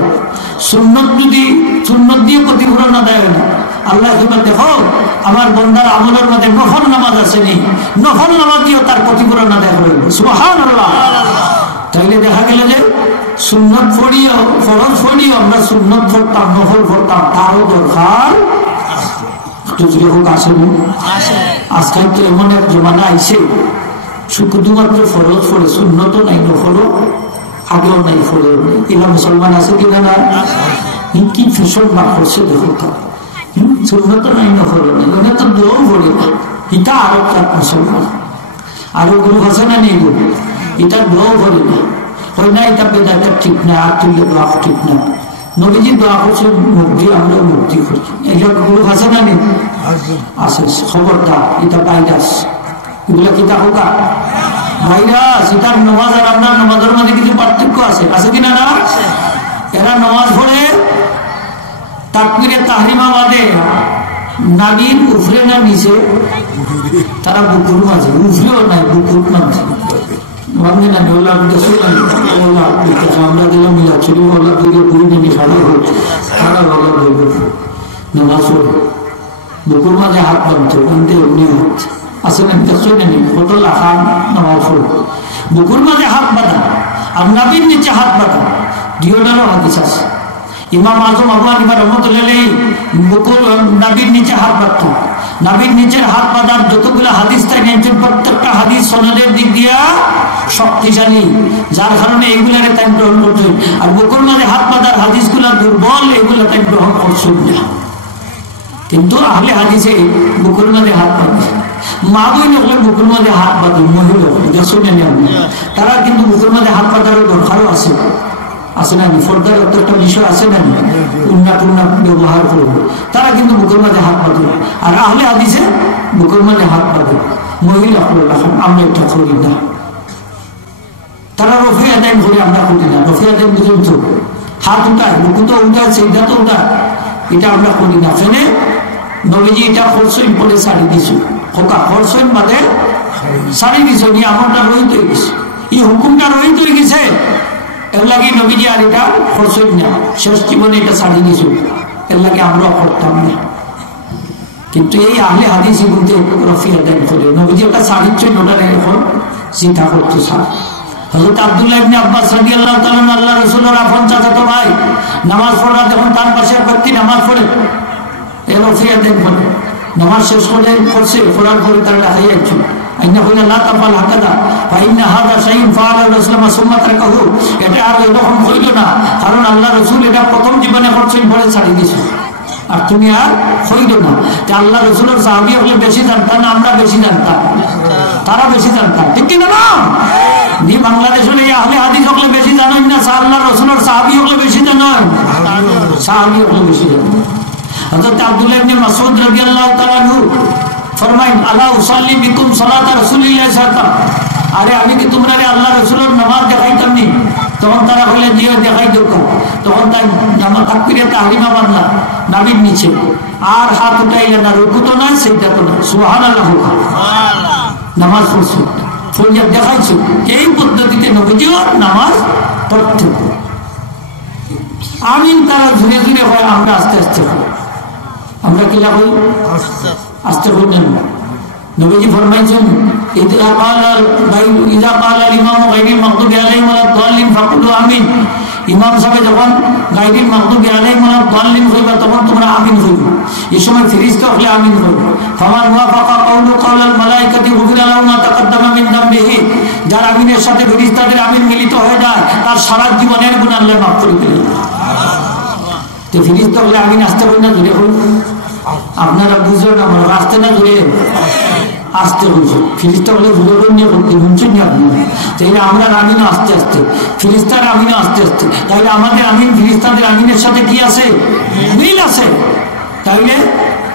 সুন্নত যদি সুন্নত দিয়ে ক্ষতিপূরণ না দেয় না, আল্লাহ কইবা দেখো আমার বান্দার আমলের মধ্যে নফল নামাজ আসেনি, নফল নামাজ দিয়েও তার ক্ষতিপূরণ না দেয় করে। সুবহানাল্লাহ। তাইলে দেখা গেল যে সুন্নত পড়িও ফরজ পড়িও আমরা সুন্নত পড়তাম, নফল পড়তাম, তারও দরকার আজকাল তো এমন এক জমানা আইছে শুধুমাত্র ফরজ পড়ে, সুন্নত নাই, নফলও আগেও নাই, ফলেও নাই। এরা মুসলমান আছে কিনা না? কি ভীষণ না করছে দেখো, সুন্নত নাই, নফলও নাই, ওটা তো দোয়াও পড়ে না। এটা আরো তার মুসলমান আরো গুরু আছে না নেই? এটা দোয়াও পড়ে না, হয় না এটা বেদাটা ঠিক না, আর তুললে দোয়া ঠিক না। নবীজি দোয়া করছে মুক্তি, আমরা মুক্তি করছি, এইসব গুরু আছে না নেই? আছে। খবরদার এটা ভাইরাস, এগুলো কিতা হোকা ভাইরাস। এটার নামাজ আর আপনার নামাজের মধ্যে কিছু পার্থক্য আছে, আছে কিনা না? এরা নামাজ পড়ে তাকবীরে তাহরিমা বাদে নাবির উফরে না নিচে, তারা বুকুর মাঝে, উফরেও নাই বুকুর মাঝে। আমরা দিলাম মিলা ছিল ওলা দিকে ঘুরে নিয়ে সারা হোক, সারা বলা বলবো নামাজ পড়ে বুকুর মাঝে হাত বাঁধতে বাঁধতে এমনি হচ্ছে আছে না? দেখছো না কত লাখা নামাজ পড়ে বুকুর মাঝে হাত বাঁধা আর নাবির নিচে হাত বাঁধা, দুইটারও হাদিস আছে। ইমাম আজম আবু হানিফা রাহমাতুল্লাহ বুকুর নাবির নিচে হাত বাঁধত, নাবির নিচের হাত বাঁধার যতগুলো হাদিস তাই নিয়েছেন প্রত্যেকটা হাদিস সনদের দিক দিয়া শক্তিশালী, যার কারণে এগুলারে তাই গ্রহণ করছেন। আর বুকুর মাঝে হাত বাঁধার হাদিসগুলা দুর্বল, এগুলো তাই গ্রহণ করছেন না। কিন্তু আহলে হাদিসে বুকুর মাঝে হাত বাঁধে, মা বই হলে বুকুর মাঝে হাত বাঁধে, মহিলা তারা কিন্তু বুকুর মাঝে হাত বাঁধারও দরকারও আছে, আছে না? ফর্দার একটা বিষয় আছে না? উন্নাত ব্যবহার করবে, তারা কিন্তু বুকের মাঝে হাত বাঁধে। আর আহলে হাদিসে বুকের মাঝে হাত বাঁধে মহিলা করে রাখেন, আমরা এটা করি না। তারা রফে আদায় করে, আমরা করি না। রফে আদায় বুঝুন তো হাত উঠায়, বুকু তো উঠায়, সেইটা তো উঠায়, এটা আমরা করি না। ফেনে নবীজি এটা খরচইন বলে শাড়ি দিছু, খোকা খরচইন বাদে শাড়ি দিছ, নিয়ে আমারটা রহিত হয়ে গেছে, এই হুকুমটা রহিত হয়ে গেছে। এর লাগে নবীজি আর এটা খরচইন না, শেষ জীবনে এটা শাড়ি দিছু, এর লাগে আমরা করতাম না। কিন্তু এই আহলে হাদিস বলতে রফি আদায় করে নবীজি একটা শাড়ির জন্য ওটা এখন চিন্তা করতে চায়। হযরত আব্দুল্লাহ ইবনে আব্বাস রাদিয়াল্লাহু তাআলা আল্লাহ রাসূলের আপন চাচাতো ভাই নামাজ পড়া যখন তার পাশে ব্যক্তি নামাজ পড়ে এর রফি আদায় করে নামাজ শেষ করে করছে, করার পরে তারা রাখাই আছে আইনা কইনা লা তাফাল হাকাদা ফাইন্না হাদা শাইউন ফাআলা রাসূলুল্লাহ সুম্মা তারাকাহু, এটা আর এরকম কইল না, কারণ আল্লাহ রাসূল এটা প্রথম জীবনে করছেন বলে ছাড়ি দিয়েছে, আর তুমি আর কইল না। যে আল্লাহ রাসূলের সাহাবী হলে বেশি জানতাম, আমরা বেশি জানতাম, তারা বেশি জানতাম, ঠিক কি না? নি বাংলাদেশে এই আহলে হাদিস হলে বেশি জানেন না, আল্লাহ রাসূলের সাহাবী হলে বেশি জানেন, সাহাবী হলে বেশি জানেন। হযরত আব্দুল্লাহ ইবনে মাসউদ রাদিয়াল্লাহু তাআলা আনহু ফরমাইন আলা উসাল্লি বিকুম সালাত রাসূলিল্লাহ সাল্লাল্লাহু আলাইহি ওয়াসাল্লাম, আরে আমি কি তোমরা আল্লাহ রাসূলের নামাজ দেখাইতাম নি? তখন তারা বলে দিয়ে দেখাই দরকার। তখন তাই নামাজ তাকবীরে তাহরিমা বান্দা নাবির নিচে আর হাত উঠাইলে না, রুকু তো নাই, সেটা তো নাই, সুবহানাল্লাহ সুবহানাল্লাহ নামাজ পড়ছে, ফজিলত দেখাইছে। এই পদ্ধতিতে নবীজিও নামাজ পড়তে। আমিন তারা ধীরে ধীরে হয়, আমরা আস্তে আস্তে হয়। আমরা কি লাভ হই? আস্তে হই না। নবীজি ফরমাইছেন ইযা ক্বালা ইমামু গায়রিল মাগদুবি আলাইহিম ওয়ালাদ দাল্লিন ফাকুলু আমিন, ইমাম সাহেব যখন গায়রিল মাগদুবি আলাইহিম ওয়ালাদ দাল্লিন কইবা তখন তোমরা আমিন কইবা। এই সময় ফেরেশতা হলে আমিন কইবা। ফামান ওয়াফাকা কাউলু কাওলাল মালায়েকাতি গুফিরা লাহু মা তাকাদ্দামা মিন যামবিহি, যার আমিনের সাথে ফেরেশতাদের আমিন মিলিত হয়ে যায় তার সারা জীবনের গুনাহ আল্লাহ মাফ করে দেন। তো ফেরেশতা হলে আমিন আসতে কই না, ধরে কই আপনারা বুঝলেন আমার আসতে না ধরে আসতে হয়েছে ফিরিস্তা বলে ধরে নিয়ে করতে শুনছেন না আপনি তাইলে আমরা আমিনও আস্তে আস্তে ফিরিস্তার আমিনও আস্তে আস্তে তাইলে আমাদের আমিন ফিরিস্তাদের আমিনের সাথে কি আছে মিল আছে তাইলে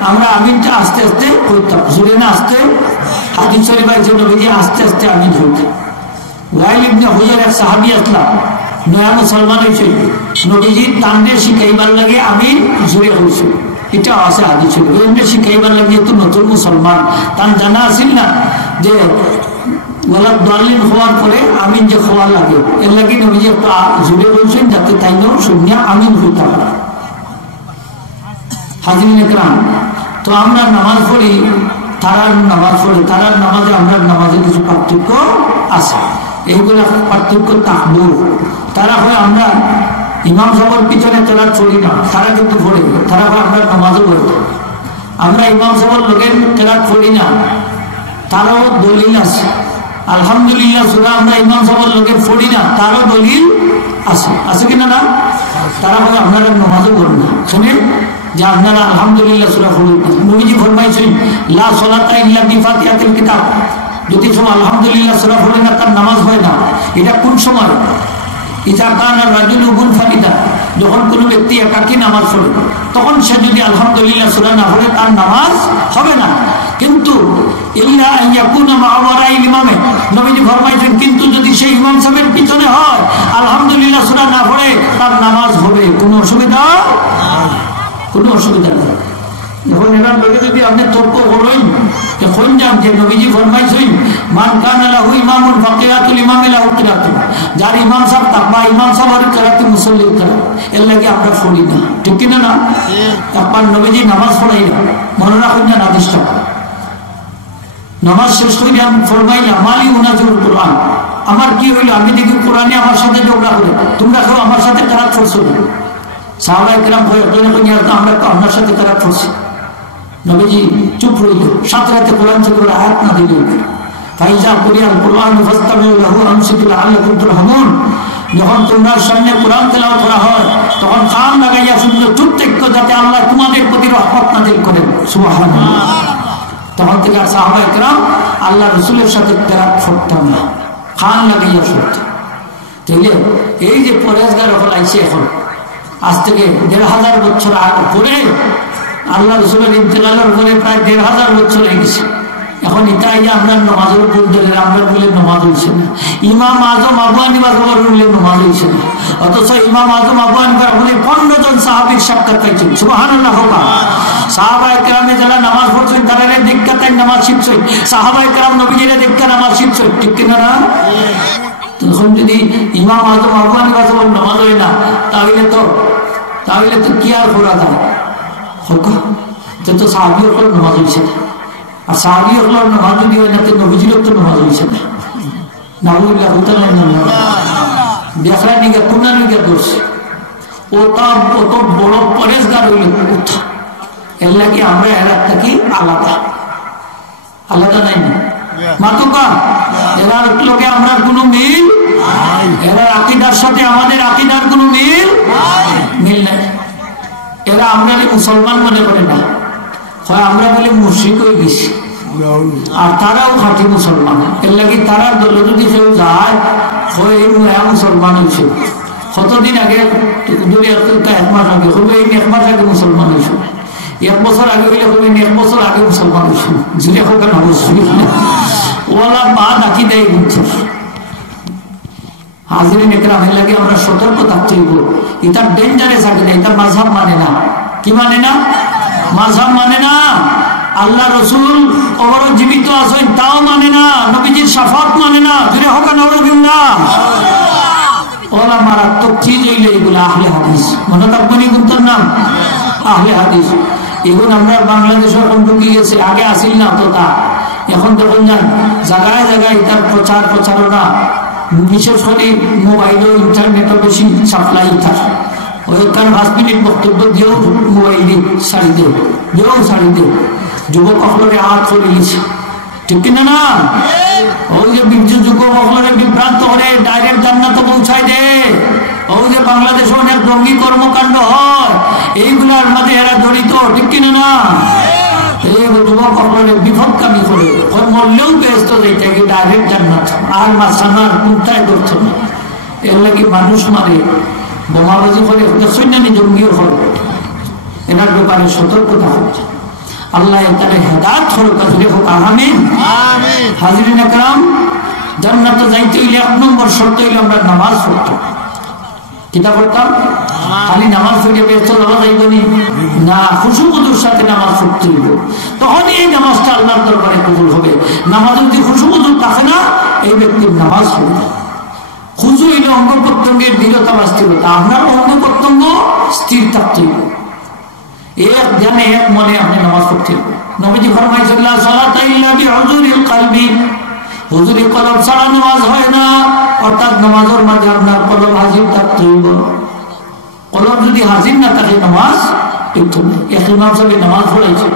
আমরা আমিনটা আস্তে আস্তে করতাম জুড়ে না আসতে হাদিস শরীফের জন্য নবীজি আস্তে আস্তে আমিন হইতেন ওয়াইল ইবনে হুজার এক সাহাবী আসলাম নয়া মুসলমান হয়েছে নবীজি তান্ডে শিখাইবার লাগে আমিন জুড়ে হয়েছে এটা আছে হাদিস শরীফ এমনি শিখাইবার লাগে তো নতুন মুসলমান তার জানা আছিল না যে ওলা দলিল হওয়ার পরে আমিন যে হওয়ার লাগে এর লাগে নবীজি একটু জুড়ে বলছেন যাতে তাইও শুনিয়া আমিন হইতে পারে হাজিরিন ইকরাম তো আমরা নামাজ পড়ি তারার নামাজ পড়ি তারার নামাজে আমরা নামাজে কিছু পার্থক্য আছে এইগুলা পার্থক্য থাকবো তারা হয় আমরা ইমাম সাহেবের পিছনে তারা চলি না তারা কিন্তু পড়ে তারা হয় আমরা নামাজও পড়ি আমরা ইমাম সাহেবের লোকের তারা পড়ি না তারাও দলিল আছে আলহামদুলিল্লাহ সুরা আমরা ইমাম সাহেবের লোকের পড়ি না তারও দলিল আছে আছে কিনা না তারা হয় আপনারা নামাজও পড়ি না শুনে যে আপনারা আলহামদুলিল্লাহ সূরা পড়েন নবীজি ফরমাইছেন লা সালাতা ইল্লা বিফাতিহাতিল কিতাব যদি সব আলহামদুলিল্লাহ সূরা পড়ে না তার নামাজ হয় না এটা কোন সময় ইজা কানা রাজুলু মুনফারিদা যখন কোনো ব্যক্তি একাকী নামাজ পড়ে তখন সে যদি আলহামদুলিল্লাহ সূরা না পড়ে তার নামাজ হবে না কিন্তু ইল্লা আন ইয়াকুনা মা ওয়ারাইল ইমামে নবীজি ফরমাইছেন কিন্তু যদি সেই ইমাম সাহেবের পিছনে হয় আলহামদুলিল্লাহ সূরা না পড়ে তার নামাজ হবে কোনো অসুবিধা কোনো অসুবিধা নেই এখন এনার লোকে যদি আপনি তর্ক করেন যে কোন জান যে নবীজি ফরমাইছেন মান কানা লাহু ইমামুন ফাকিরাতুল ইমামি লাহু কিরাতুন যার ইমাম সাহেব তাকবা ইমাম সাহেবের কিরাতে মুসল্লি করে এর লাগি আমরা পড়ি না ঠিক কি না না আপনার নবীজি নামাজ পড়াই না মনে রাখুন না আদেশটা নামাজ শেষ হয়ে যান ফরমাইলা মালি উনাজুল কুরআন আমার কি হইল আমি দেখি কোরআনে আমার সাথে ঝগড়া করে তোমরা কেউ আমার সাথে খারাপ করছো সাহাবায়ে কেরাম আমরা তো আপনার সাথে খারাপ করছি নবীজি চুপ রইল সাথে সাথে কোরআন থেকে আয়াত না দিল ফাইজা কুরিয়াল কুরআন ফাসতামিউ লাহু আনসিতু লাআল্লাকুম তুরহামুন যখন তোমার সামনে কোরআন তেলাওয়াত করা হয় তখন কান লাগাইয়া শুনলে চুপ থেকো যাতে আল্লাহ তোমাদের প্রতি রহমত নাযিল করেন সুবহানাল্লাহ তখন থেকে সাহাবায়ে কেরাম আল্লাহ রাসূলের সাথে তেলাওয়াত করতেন না কান লাগাইয়া শুনতেন তাইলে এই যে পরেশগার হল আইছে এখন আজ থেকে ১৫০০ বছর আগে পরে আল্লাহ রসুলের ইন্তেকালের পরে প্রায় ১৫০০ বছর হয়ে গেছে এখন এটাই আপনার নামাজের উপর দিলেন আমরা বলে নামাজ হয়েছে না ইমাম আজম আবু হানিফা বললে নামাজ হয়েছে না অথচ ইমাম আজম আবু হানিফা বলে ১৫ জন সাহাবীর সাক্ষাৎ পাইছেন সুবহানাল্লাহ সাহাবায়ে কেরামে যারা নামাজ পড়ছেন তারা দীক্ষা তাই নামাজ শিখছেন সাহাবায়ে কেরাম নবীজির দীক্ষা নামাজ শিখছেন ঠিক কিনা না তখন যদি ইমাম আজম আবু হানিফা নামাজ হয় না তাহলে তো কি আর করা যায় তো সাহাবী হল নামাজ হয়েছে না আর সাহাবী হল নামাজ যদি হয় না তো নবীজির তো নামাজ হয়েছে না নাউজুবিল্লাহ দেখলা নিকে কোন নিকে করছে ওটা অত বড় পরেশগার হইল কোথা এর লাগে আমরা এরা থাকি আলাদা আলাদা নাই না মাতুকা এরার লোকে আমরা কোনো মিল এরা আকীদার সাথে আমাদের আকীদার কোনো মিল নাই এরা আমরা মুসলমান মনে করে না হয় আমরা বলে মুশরিক হয়ে গেছি আর তারাও খাঁটি মুসলমান এর লাগে তারা দল যদি কেউ যায় হয় মুসলমান হয়েছে কতদিন আগে এক মাস আগে হবে এই 1 মাস আগে মুসলমান হয়েছে 1 বছর আগে হইলে হবে 1 বছর আগে মুসলমান হয়েছে জুড়ে হোক না অবশ্যই ওলা বা ডাকি দেয় কিন্তু হাজিরিন ইকরাম এর লাগে আমরা সতর্ক থাকতে হইব এটা ডেঞ্জারাস আগে না এটা মাযহাব মানে না কি মানে না মাযহাব মানে না আল্লাহ রাসূল কবর জীবিত আছেন তাও মানে না নবীজির শাফাত মানে না জুড়ে হোক না নাউজুবিল্লাহ ওলা মারাত্মক চিজ হইলে এগুলো আহলে হাদিস মনে রাখবেন কোনটার নাম আহলে হাদিস এখন আমরা বাংলাদেশে এখন ঢুকে গেছে আগে আসিল না তো তা এখন দেখুন যান জায়গায় জায়গায় তার প্রচারণা বিশেষ করে মোবাইল ইন্টারনেটও বেশি সাপ্লাই থাকে ওইখানে 5 মিনিট বক্তব্য দিয়েও মোবাইল ছাড়ি দেও যুবক সকলরে হাত করে গেছে ঠিক কিনা না ওই যে যুবক সকলরে বিভ্রান্ত করে ডাইরেক্ট জান্নাতে পৌঁছায় দে ওই যে বাংলাদেশে অনেক জঙ্গি কর্মকাণ্ড হয় এইগুলার মাঝে এরা জড়িত, ঠিক কিনা না? এই যুবক আপনাদের বিপদকামী করে মরলেও ব্যস্ত যাইতে ডাইরেক্ট জান্নাত আর মাসানার কোনটাই করছে না। এর লাগে মানুষ মারে, বোমাবাজি করে, সৈন্যানি জঙ্গিও করে, এনার ব্যাপারে সতর্কতা হচ্ছে। আল্লাহ তাআলা হেদায়েত করুক, আসলে হোক আমিন। হাজিরিন একরাম, জান্নাতে যাইতে হইলে 1 নম্বর শর্ত হইলে আমরা নামাজ পড়তাম। কিতা করতাম? খালি নামাজ পড়ে ব্যস্ত যাওয়া যাইবনি না, খুশুখুজুর সাথে নামাজ পড়তে হইব, তখন এই নামাজটা আল্লাহর দরবারে কবুল হবে। নামাজ যদি খুশুখুজুর থাকে না, এই ব্যক্তির নামাজ হবে না। খুশু হইলে অঙ্গ প্রত্যঙ্গের দৃঢ়তা বা স্থিরতা, আপনার অঙ্গ প্রত্যঙ্গ স্থির থাকতে হইব, এক ধ্যানে এক মনে আপনি নামাজ পড়তে হইব। নবীজি ফরমাইছেন লা সালাতা ইল্লা বিহুজুরিল কলবি, হুজুরি কলব ছাড়া নামাজ হয় না, অর্থাৎ নামাজের মাঝে আপনার কলব হাজির থাকতে হইব। কলব যদি হাজির না থাকে নামাজ একটু এক ইমাম সাহেব নামাজ পড়াইছে,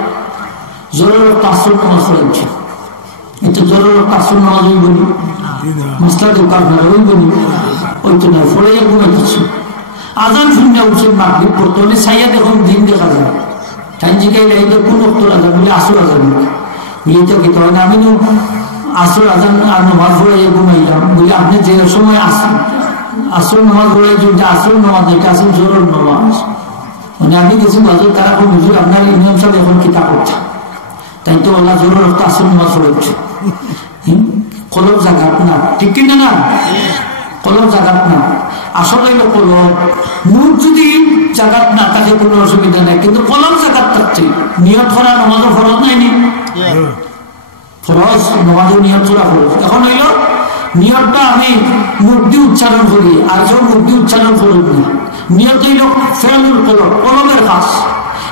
জরুরত তাসর নামাজ পড়াইছে, এটা জরুরত তাসর নামাজ হইব না, মাস্টার দোকান হইব না, ওই তো না পড়াইয়া ঘুমাইতেছে। আজান শুনে উঠছে মাগরিব পড়তে হলে সাইয়া দেখুন দিন দেখা যায়, তাই জিগাইলে এটা কোন অক্টর আজান বলে আসর আজান বলে তো কি হয় না, আমি আসর আজান আর নামাজ পড়াইয়া ঘুমাইলাম বলে আপনি যে সময় আসর নামাজ পড়াই যে আসর নামাজ, এটা আসল জরুর নামাজ। মানে আমি গেছি বাজার, তারা কোন হুজুর আপনার ইমাম সাহেব এখন কিতা করছে, তাই তো আল্লাহ জরুর রক্ত আসর নামাজ পড়াচ্ছে। কলব জাগাত না, ঠিক কিনা না? কলব জাগাত না, আসলে হইল কলব। মুখ যদি জাগাত না থাকে কোনো অসুবিধা নাই, কিন্তু কলব জাগাত থাকছে। নিয়ত করা নামাজও ফরজ নাইনি, ফরজ নামাজও নিয়ত করা ফরজ। এখন হইল নিয়তটা আমি মুখ দিয়ে উচ্চারণ করি, আর কেউ মুখ দিয়ে উচ্চারণ করুন না। নিয়ত হইল ফেরুল কলব, কলবের কাজ।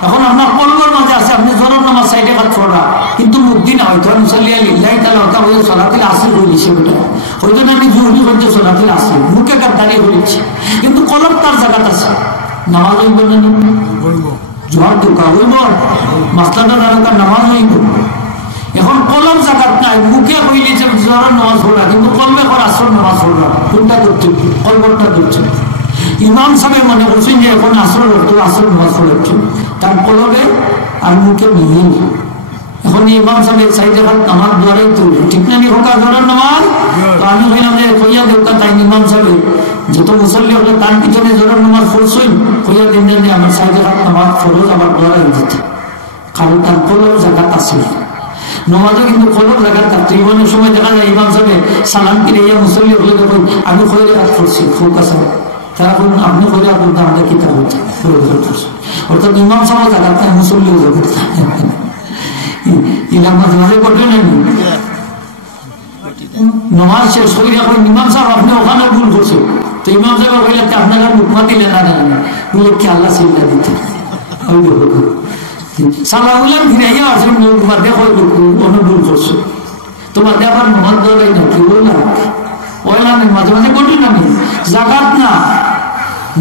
এখন আপনার কলবের মাঝে আছে, আপনি জরুর নামাজ সাইডে কাজ করা, কিন্তু মুখ দিয়ে না, হয়তো আমি সাল্লিয়া লিল্লাহি তাআলা ওটা হয়ে সলাতুল আসর করি, সেটা হয়তো না আমি জরুরি করতে সলাতুল আসর মুখে গাদ্দারি করেছি, কিন্তু কলব তার জায়গাটা আছে, নামাজ হইব না, জোয়ার দোকা হইব, মাসলাটা দাঁড়াকা নামাজ হইব। এখন কলম জাগাত নাই, মুখে হইলে যে জোয়ার নামাজ পড়া, কিন্তু কলবে কর আসর নামাজ পড়া, কোনটা করছে? কলবটা করছে। ইমাম সাহেব মনে করছেন যে এখন আসর রক্ত আসর নামাজ পড়াচ্ছে, তার কলবে আর মুখে মিল। এখন ইমাম সাহেব সাইডে আমার দ্বারাই তো ঠিক না, হোক জোরার নামাজ। তো আমি কইলাম যে কইয়া দেবতা তাই ইমাম সাহেব যত মুসল্লি হলে তার পিছনে জোরার নামাজ পড়ছই, কইয়া দিন যে আমার সাইডে নামাজ ফরজ আমার দ্বারাই দিতে, কারণ তার কলব জাগাত আছে। নমাজও কিন্তু কলব জাগাত থাকতো। ইমানের সময় দেখা যায় ইমাম সাহেব সালাম কিনে ইয়া মুসল্লি হলে দেখুন আমি কইলে কাজ করছি, ফোক আছে, তারা বলুন আপনি কইলে বলতে আমাদের কিতাব হচ্ছে, অর্থাৎ ইমাম সাহেব জাগাত থাকে, মুসল্লিও জাগাত থাকে। নমাজ শেষ করি এখন ইমাম সাহেব আপনি ওখানে ভুল করছে, তো ইমাম সাহেব বললে আপনারা মুখমা দিলে না বলে কি আল্লাহ সিল্লা দিতে সালাউল্লাহ ফিরাইয়া আসেন দেখো অনুভূল করছো, তোমার দেখার মহৎ দলাই না, কি বললাম ওইলাম মাঝে মাঝে কঠিন আমি জাগাত না।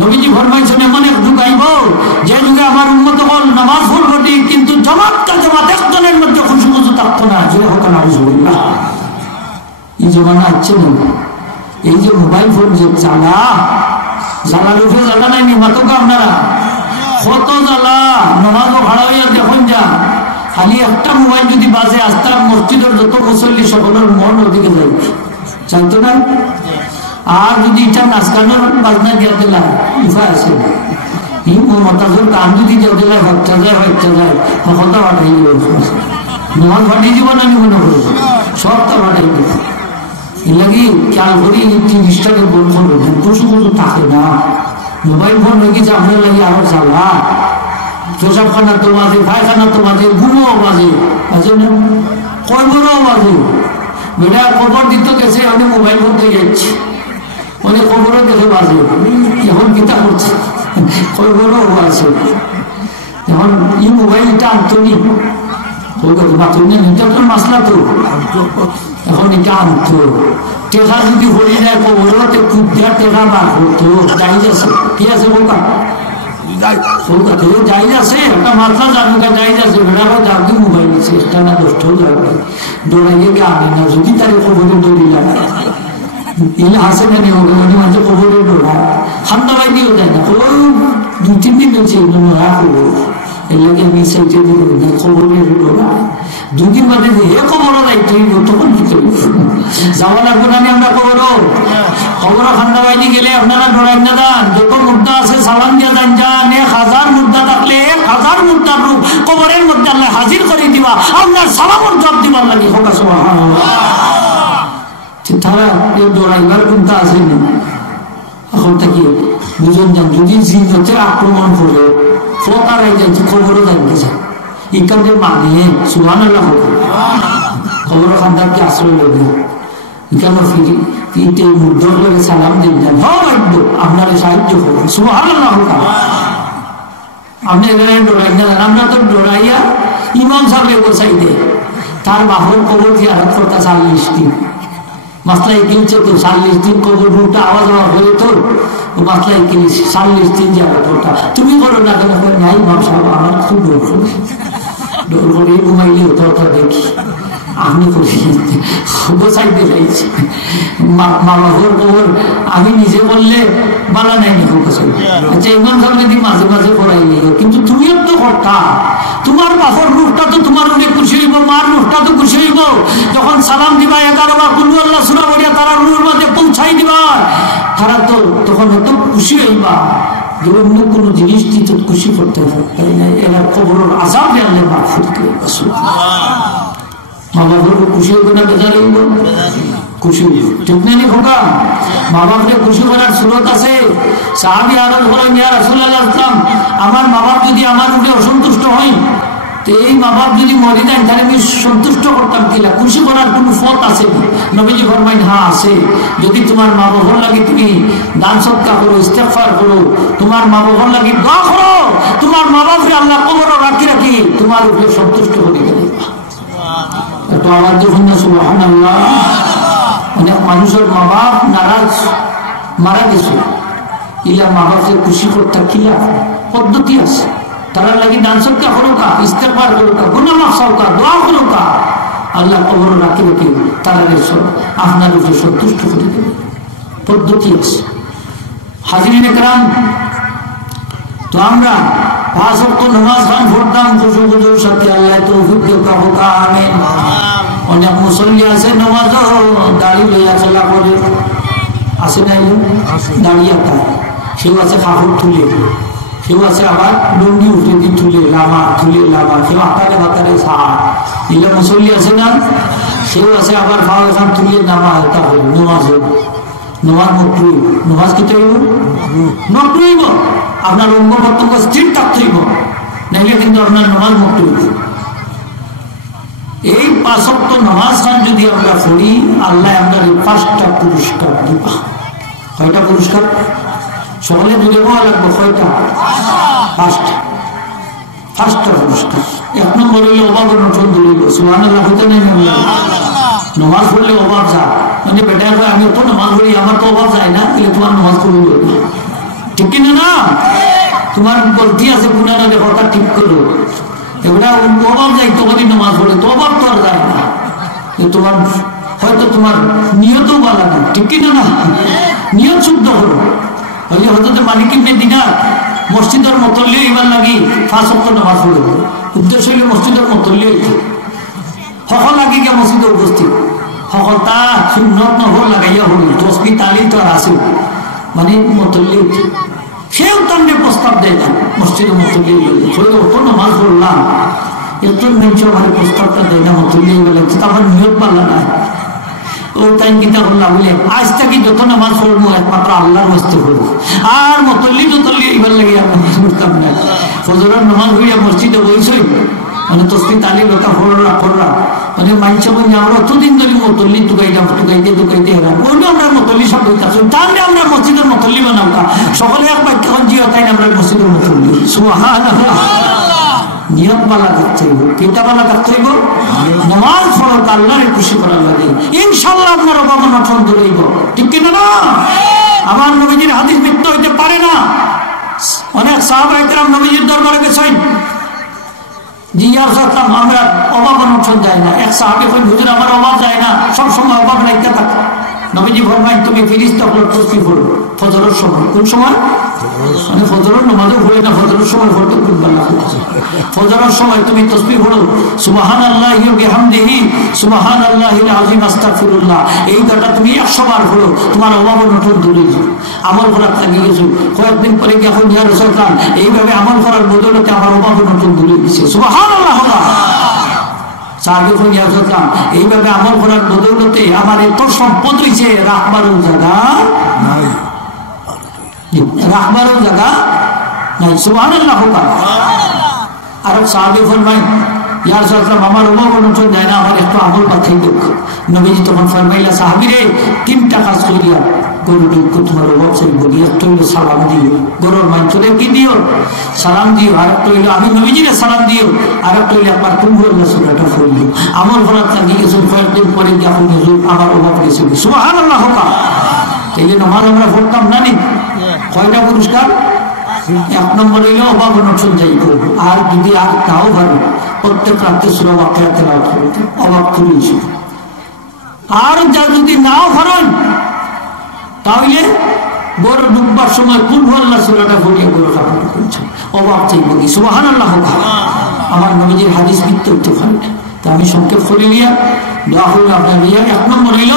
নবীজি ফরমাইছেন এমন এক যুগ আইব যে যুগে আমার উন্মত হল নামাজ ভুল ঘটি, কিন্তু জামাতটা জামাত একজনের মধ্যে খুশি খুশি থাকতো না, যে হোক না বুঝবো। এই জমানা হচ্ছে না, এই যে মোবাইল ফোন যে জ্বালা, জ্বালার উপরে জ্বালা নাই নিমাতক আপনারা কত জ্বালা। নামাজও ভাড়া হইয়া দেখুন যা, খালি একটা মোবাইল যদি বাজে আস্তা মসজিদের যত মুসল্লি সকলের মন ওদিকে যাই জানতো না। আর যদি এটা নাচ গানের বাজনা দিয়ে দিলাম উপায় আছে, এই মমতাজের গান যদি দিয়ে দিলে হত্যা যায় কথা পাঠাই দিব, নামাজ পাঠিয়ে দিব না, আমি মনে করবো সবটা পাঠাই দিব। এর লাগে খেয়াল করি জিনিসটাকে বন্ধ করবো, পশু পশু থাকে না। মোবাইল ফোন রেখে যে আপনার লাগে আরো জ্বালা, প্রসাব খানা তো বাজে, পায়খানা তো বাজে, গুঁড়ো বাজে, কয় বড়ও বাজে। বেটা খবর দিতে গেছে, আমি মোবাইল ফোন থেকে যাচ্ছি, অনেক খবরও দেখে বাজে, এখন কিতা করছে খবরও আছে। এখন এই মোবাইলটা আনতনি মাসলা তো, এখন এটা আনতো টেকা যদি হরি যায় খবরতে খুব টেকা বার করতো, যাই আছে কি আছে বলতা যাই আছে একটা মাত্রা জানুকা যাই আছে, বেড়াবো যাবি মোবাইল আছে একটা না 10টাও যাবে দৌড়াইয়ে গিয়ে আনি না, যদি তারে খবরে দৌড়ি লাগে এলে হাসে না নিয়ে মাঝে খবরে দৌড়া ঠান্ডা বাইদিও যায় না, দুই 2-3 দিন হচ্ছে নয়া খবর এর লাগে মিসাইটে খবরের ডোলা 2 দিন বাদে হে খবর যাইতে তখন কি করব যাওয়া লাগবে না আমরা খবর খান্না বাইনি গেলে আপনারা ডরাই না যান যত মুদ্দা আছে সালাম দিয়ে যান যান 1000 মুদ্দা থাকলে 1000 মুদ্দার রূপ কবরের মধ্যে আল্লাহ হাজির করে দিবা আপনার সালামর জবাব দিবার লাগে হোক সুবহানাল্লাহ তারা ডরাইবার কোনটা আছে না এখন থেকে বুঝুন যান যদি জিনতে আক্রমণ করে ফোকারাই যাচ্ছে খবরও জানতে চায় ইকামে মানিয়ে সুবহানাল্লাহ খবর খান্দাকে আশ্রয় লাগে ইকামে ফিরি তিনটে মুদ্রার লগে সালাম দিন যান ভাগ্য আপনার সাহায্য করবেন সুবহানাল্লাহ আপনি এখানে ডরাই না আমরা তো ডরাইয়া ইমাম সাহেব বসাই দে তার বাহর কবর জিয়ারত করতে 40 দিন মাসলাই কিনছে তো 40 দিন কবর রুটা আওয়াজ হয়ে তো মাসলাই কিনি 40 দিন যাবে ওটা তুমি করো না কেন নাই ইমাম সাহেব আমার খুব ডর করে ঘুমাইলে তো দেখি আমি বসাইতে চাইছি মা বাবার খবর আমি নিজে বললে বালা নাই না আচ্ছা ইমাম সাহেব যদি মাঝে মাঝে পড়াইলে কিন্তু তুমিও তো করতা তোমার বাপর রূপটা তো তোমার অনেক খুশি হইব মার রূপটা তো খুশি হইব যখন সালাম দিবা 11 বার কুল আল্লাহ সূরা পড়িয়া তারা রূর মধ্যে পৌঁছাই দিবা তারা তো তখন এত খুশি হইবা যে অন্য কোনো জিনিস দিতে খুশি করতে হবে তাই না এরা কবরের আযাব আল্লাহ মাফ করে মা বাবার খুশি হবে না বেজার হইব খুশি ঠিক না নি খোকা মা বাপকে খুশি করার সুরত আছে সাহাবী আরজ বলেন ইয়া রাসূলুল্লাহ সাল্লাল্লাহু আমার মা বাপ যদি আমার উপরে অসন্তুষ্ট হয় তো এই মা বাপ যদি মরে যায় তাহলে আমি সন্তুষ্ট করতাম কিনা খুশি করার কোনো পথ আছে নবীজি ফরমাইন হ্যাঁ আছে যদি তোমার মা বাবার লাগে তুমি দান সদকা করো ইস্তেগফার করো তোমার মা বাবার লাগে দোয়া করো তোমার মা বাপকে আল্লাহ কবরে রাখি রাখি তোমার উপরে সন্তুষ্ট করে দেবে তো আওয়াজ যখন সুবহানাল্লাহ অনেক মানুষের মা বাপ নারাজ মারা গেছে ইলা মা বাপকে খুশি করতে কি পদ্ধতি আছে তারা লাগি দান সদকা করো কা ইস্তেগফার করো কা গুনাহ মাফ চাও কা দোয়া করো কা আল্লাহ কবর রাখি রাখি তারা আপনার উপরে সন্তুষ্ট করে দেবে পদ্ধতি আছে হাজিরিন একরাম তো আমরা 5 ওয়াক্ত নামাজ পড়তাম খুশু খুশুর সাথে আল্লাহ তৌফিক দেব কা আমিন অনেক মুসল্লি আছে নামাজও দাড়ি লইয়া চলা করে আছে না দাঁড়িয়ে থাকে সেও আছে কাপড় তুলে কেউ আছে আবার লুঙ্গি উঠে দিয়ে তুলে লামা কেউ আকারে বাকারে সাহা এগুলো মুসল্লি আছে না সেও আছে আবার খাওয়া খান তুলে নামা তাহলে নমাজ মকরু নমাজ কি তৈব মকরুইব আপনার অঙ্গ প্রত্যঙ্গ স্থির থাকতে হইব নাইলে কিন্তু আপনার নমাজ মকরু এই 5 ওয়াক্ত নামাজ খান যদি আমরা পড়ি আল্লাহ আমরা 5টা পুরস্কার দিবা কয়টা পুরস্কার সকলে দূরে পাওয়া লাগবে কয়টা 5টা পুরস্কার 1 নম্বর হইলে অভাব অনটন দূরে সুবহানাল্লাহ হইতে নেই নামাজ পড়লে অভাব যায় মানে বেটা আমি তো নামাজ পড়ি আমার তো অভাব যায় না তাহলে তোমার নামাজ পড়বে ঠিক কিনা না তোমার গলতি আছে গুনাহ দেখো তা ঠিক করো এগুলা অভাব যায় তখনই নামাজ পড়ে তো অভাব তো আর যায় না তোমার হয়তো তোমার নিয়তও ভালো না ঠিক কিনা না নিয়ত শুদ্ধ করো ওই হয়তো মালিক ইবনে দিনার মসজিদের মতল্লি এবার লাগি 5 ওয়াক্ত নামাজ পড়ে উদ্দেশ্য হইলে মসজিদের মতল্লি সকল লাগি গিয়ে মসজিদে উপস্থিত সকল তা সুন্নত নহল লাগাইয়া হল তসবি তালি তো আর আছে মানে মতল্লি সেও তান্ডে প্রস্তাব দেয় না মসজিদের মতল্লি অত নামাজ পড়লাম এত মানুষ আমার প্রস্তাবটা দেয় না মতল্লি বলে আমার নিয়ত পাল্লা না ওই টাইম কিতা করলাম বলে আজ থেকে যত নামাজ পড়বো একমাত্র আল্লাহর হস্তে পড়বো আর মতল্লি এবার লাগে বুঝতাম না ফজরের নামাজ হইয়া মসজিদে বইছই মানে তসবি তালি কথা পড়রা মানে মাইনছে বলে আমরা অতদিন ধরে মতল্লি টুকাইতে হেরাম ওইটা আমরা মতল্লি সব হইতাছি তাহলে আমরা মসজিদের মতল্লি বানাম কা সকলে এক বাক্য জিও তাই আমরা মসজিদের মতল্লি সুবহানাল্লাহ নিয়ত বালা করতে হইব কেটা বালা করতে হইব নামাজ পড়ো আল্লাহরে খুশি করার লাগে ইনশাআল্লাহ আপনার অভাব অনটন দূর হইব ঠিক কিনা না আমার নবীজির হাদিস মিথ্যা হইতে পারে না অনেক সাহাবা একরাম নবীজির দরবারে গেছেন জিজ্ঞাসা করলাম আমরা অভাব অনটন যায় না এক সাহাবী কইল হুজুর আমার অভাব যায় না সব সময় অভাব রাইতে থাকে নবীজি ফরমায় তুমি ফিরিস্তা হলো তসবিহ পড়ো ফজরের সময় কোন সময় মানে ফজরের নামাজও পড়ে না, ফজরের সময় পড়তে খুব ভালো লাগে। ফজরের সময় তুমি তাসবিহ পড়ো, সুবহানাল্লাহি ওয়া বিহামদিহি সুবহানাল্লাহিল আযীম আস্তাগফিরুল্লাহ, এই কথা তুমি 100 বার পড়ো, তোমার অভাব অনটন দূরে যাবে। আমল করার থাকি গেছো, কয়েকদিন পরে কি এখন ইয়া রাসূলুল্লাহ এইভাবে আমল করার বদৌলতে আমার অভাব অনটন দূরে গেছে, সুবহানাল্লাহ। এইভাবে আমল করার বদৌলতে আমার এত সম্পদ হয়েছে, রাখবারও জায়গা নাই, রাখবারও জায়গা নাই, সুবহানাল্লাহ। আর সাহাবী ফরমায়, ইয়া রাসূলুল্লাহ আমার অভাব অনটন যায় না, আমার একটু আমল পাঠাই দেখ। নবীজি তখন ফরমাইলা, সাহাবীরে 3টা কাজ করিয়া গরু দুঃখ তোমার অভাব চাইব, একটা হইল সালাম দিও, গরুর মাংসরে কি দিও, সালাম দিও। আর একটা হইল আমি নবীজিরে সালাম দিও। আর একটা হইলে একবার কুম্ভের সুরাটা পড়িও। আমল করার থাকি গেছো, কয়েকদিন পরে যখন আমার অভাব গেছে, সুবহানাল্লাহ। তাইলে নামাজ আমরা পড়তাম না নি, কয়টা পুরস্কার? 1 নম্বর হইল অভাব অনটন যাইব। আর যদি আর তাও ভালো, প্রত্যেক রাতে সূরা ওয়াকিয়া তেলাওয়াত করতে, অভাব তুলিয়েছে। আর যা যদি নাও করেন তাহলে বড় ডুববার সময় কুলহুয়াল্লাহ সূরাটা পড়িয়ে বড়টা পড়ে করছে, অভাব চাইব কি, সুবহানাল্লাহ। আমার নবীজির হাদিস মিথ্যা হইতে পারে না, তা আমি সংক্ষেপ করে নিয়ে দোয়া হইল আপনার নিয়ে। 1 নম্বর হইল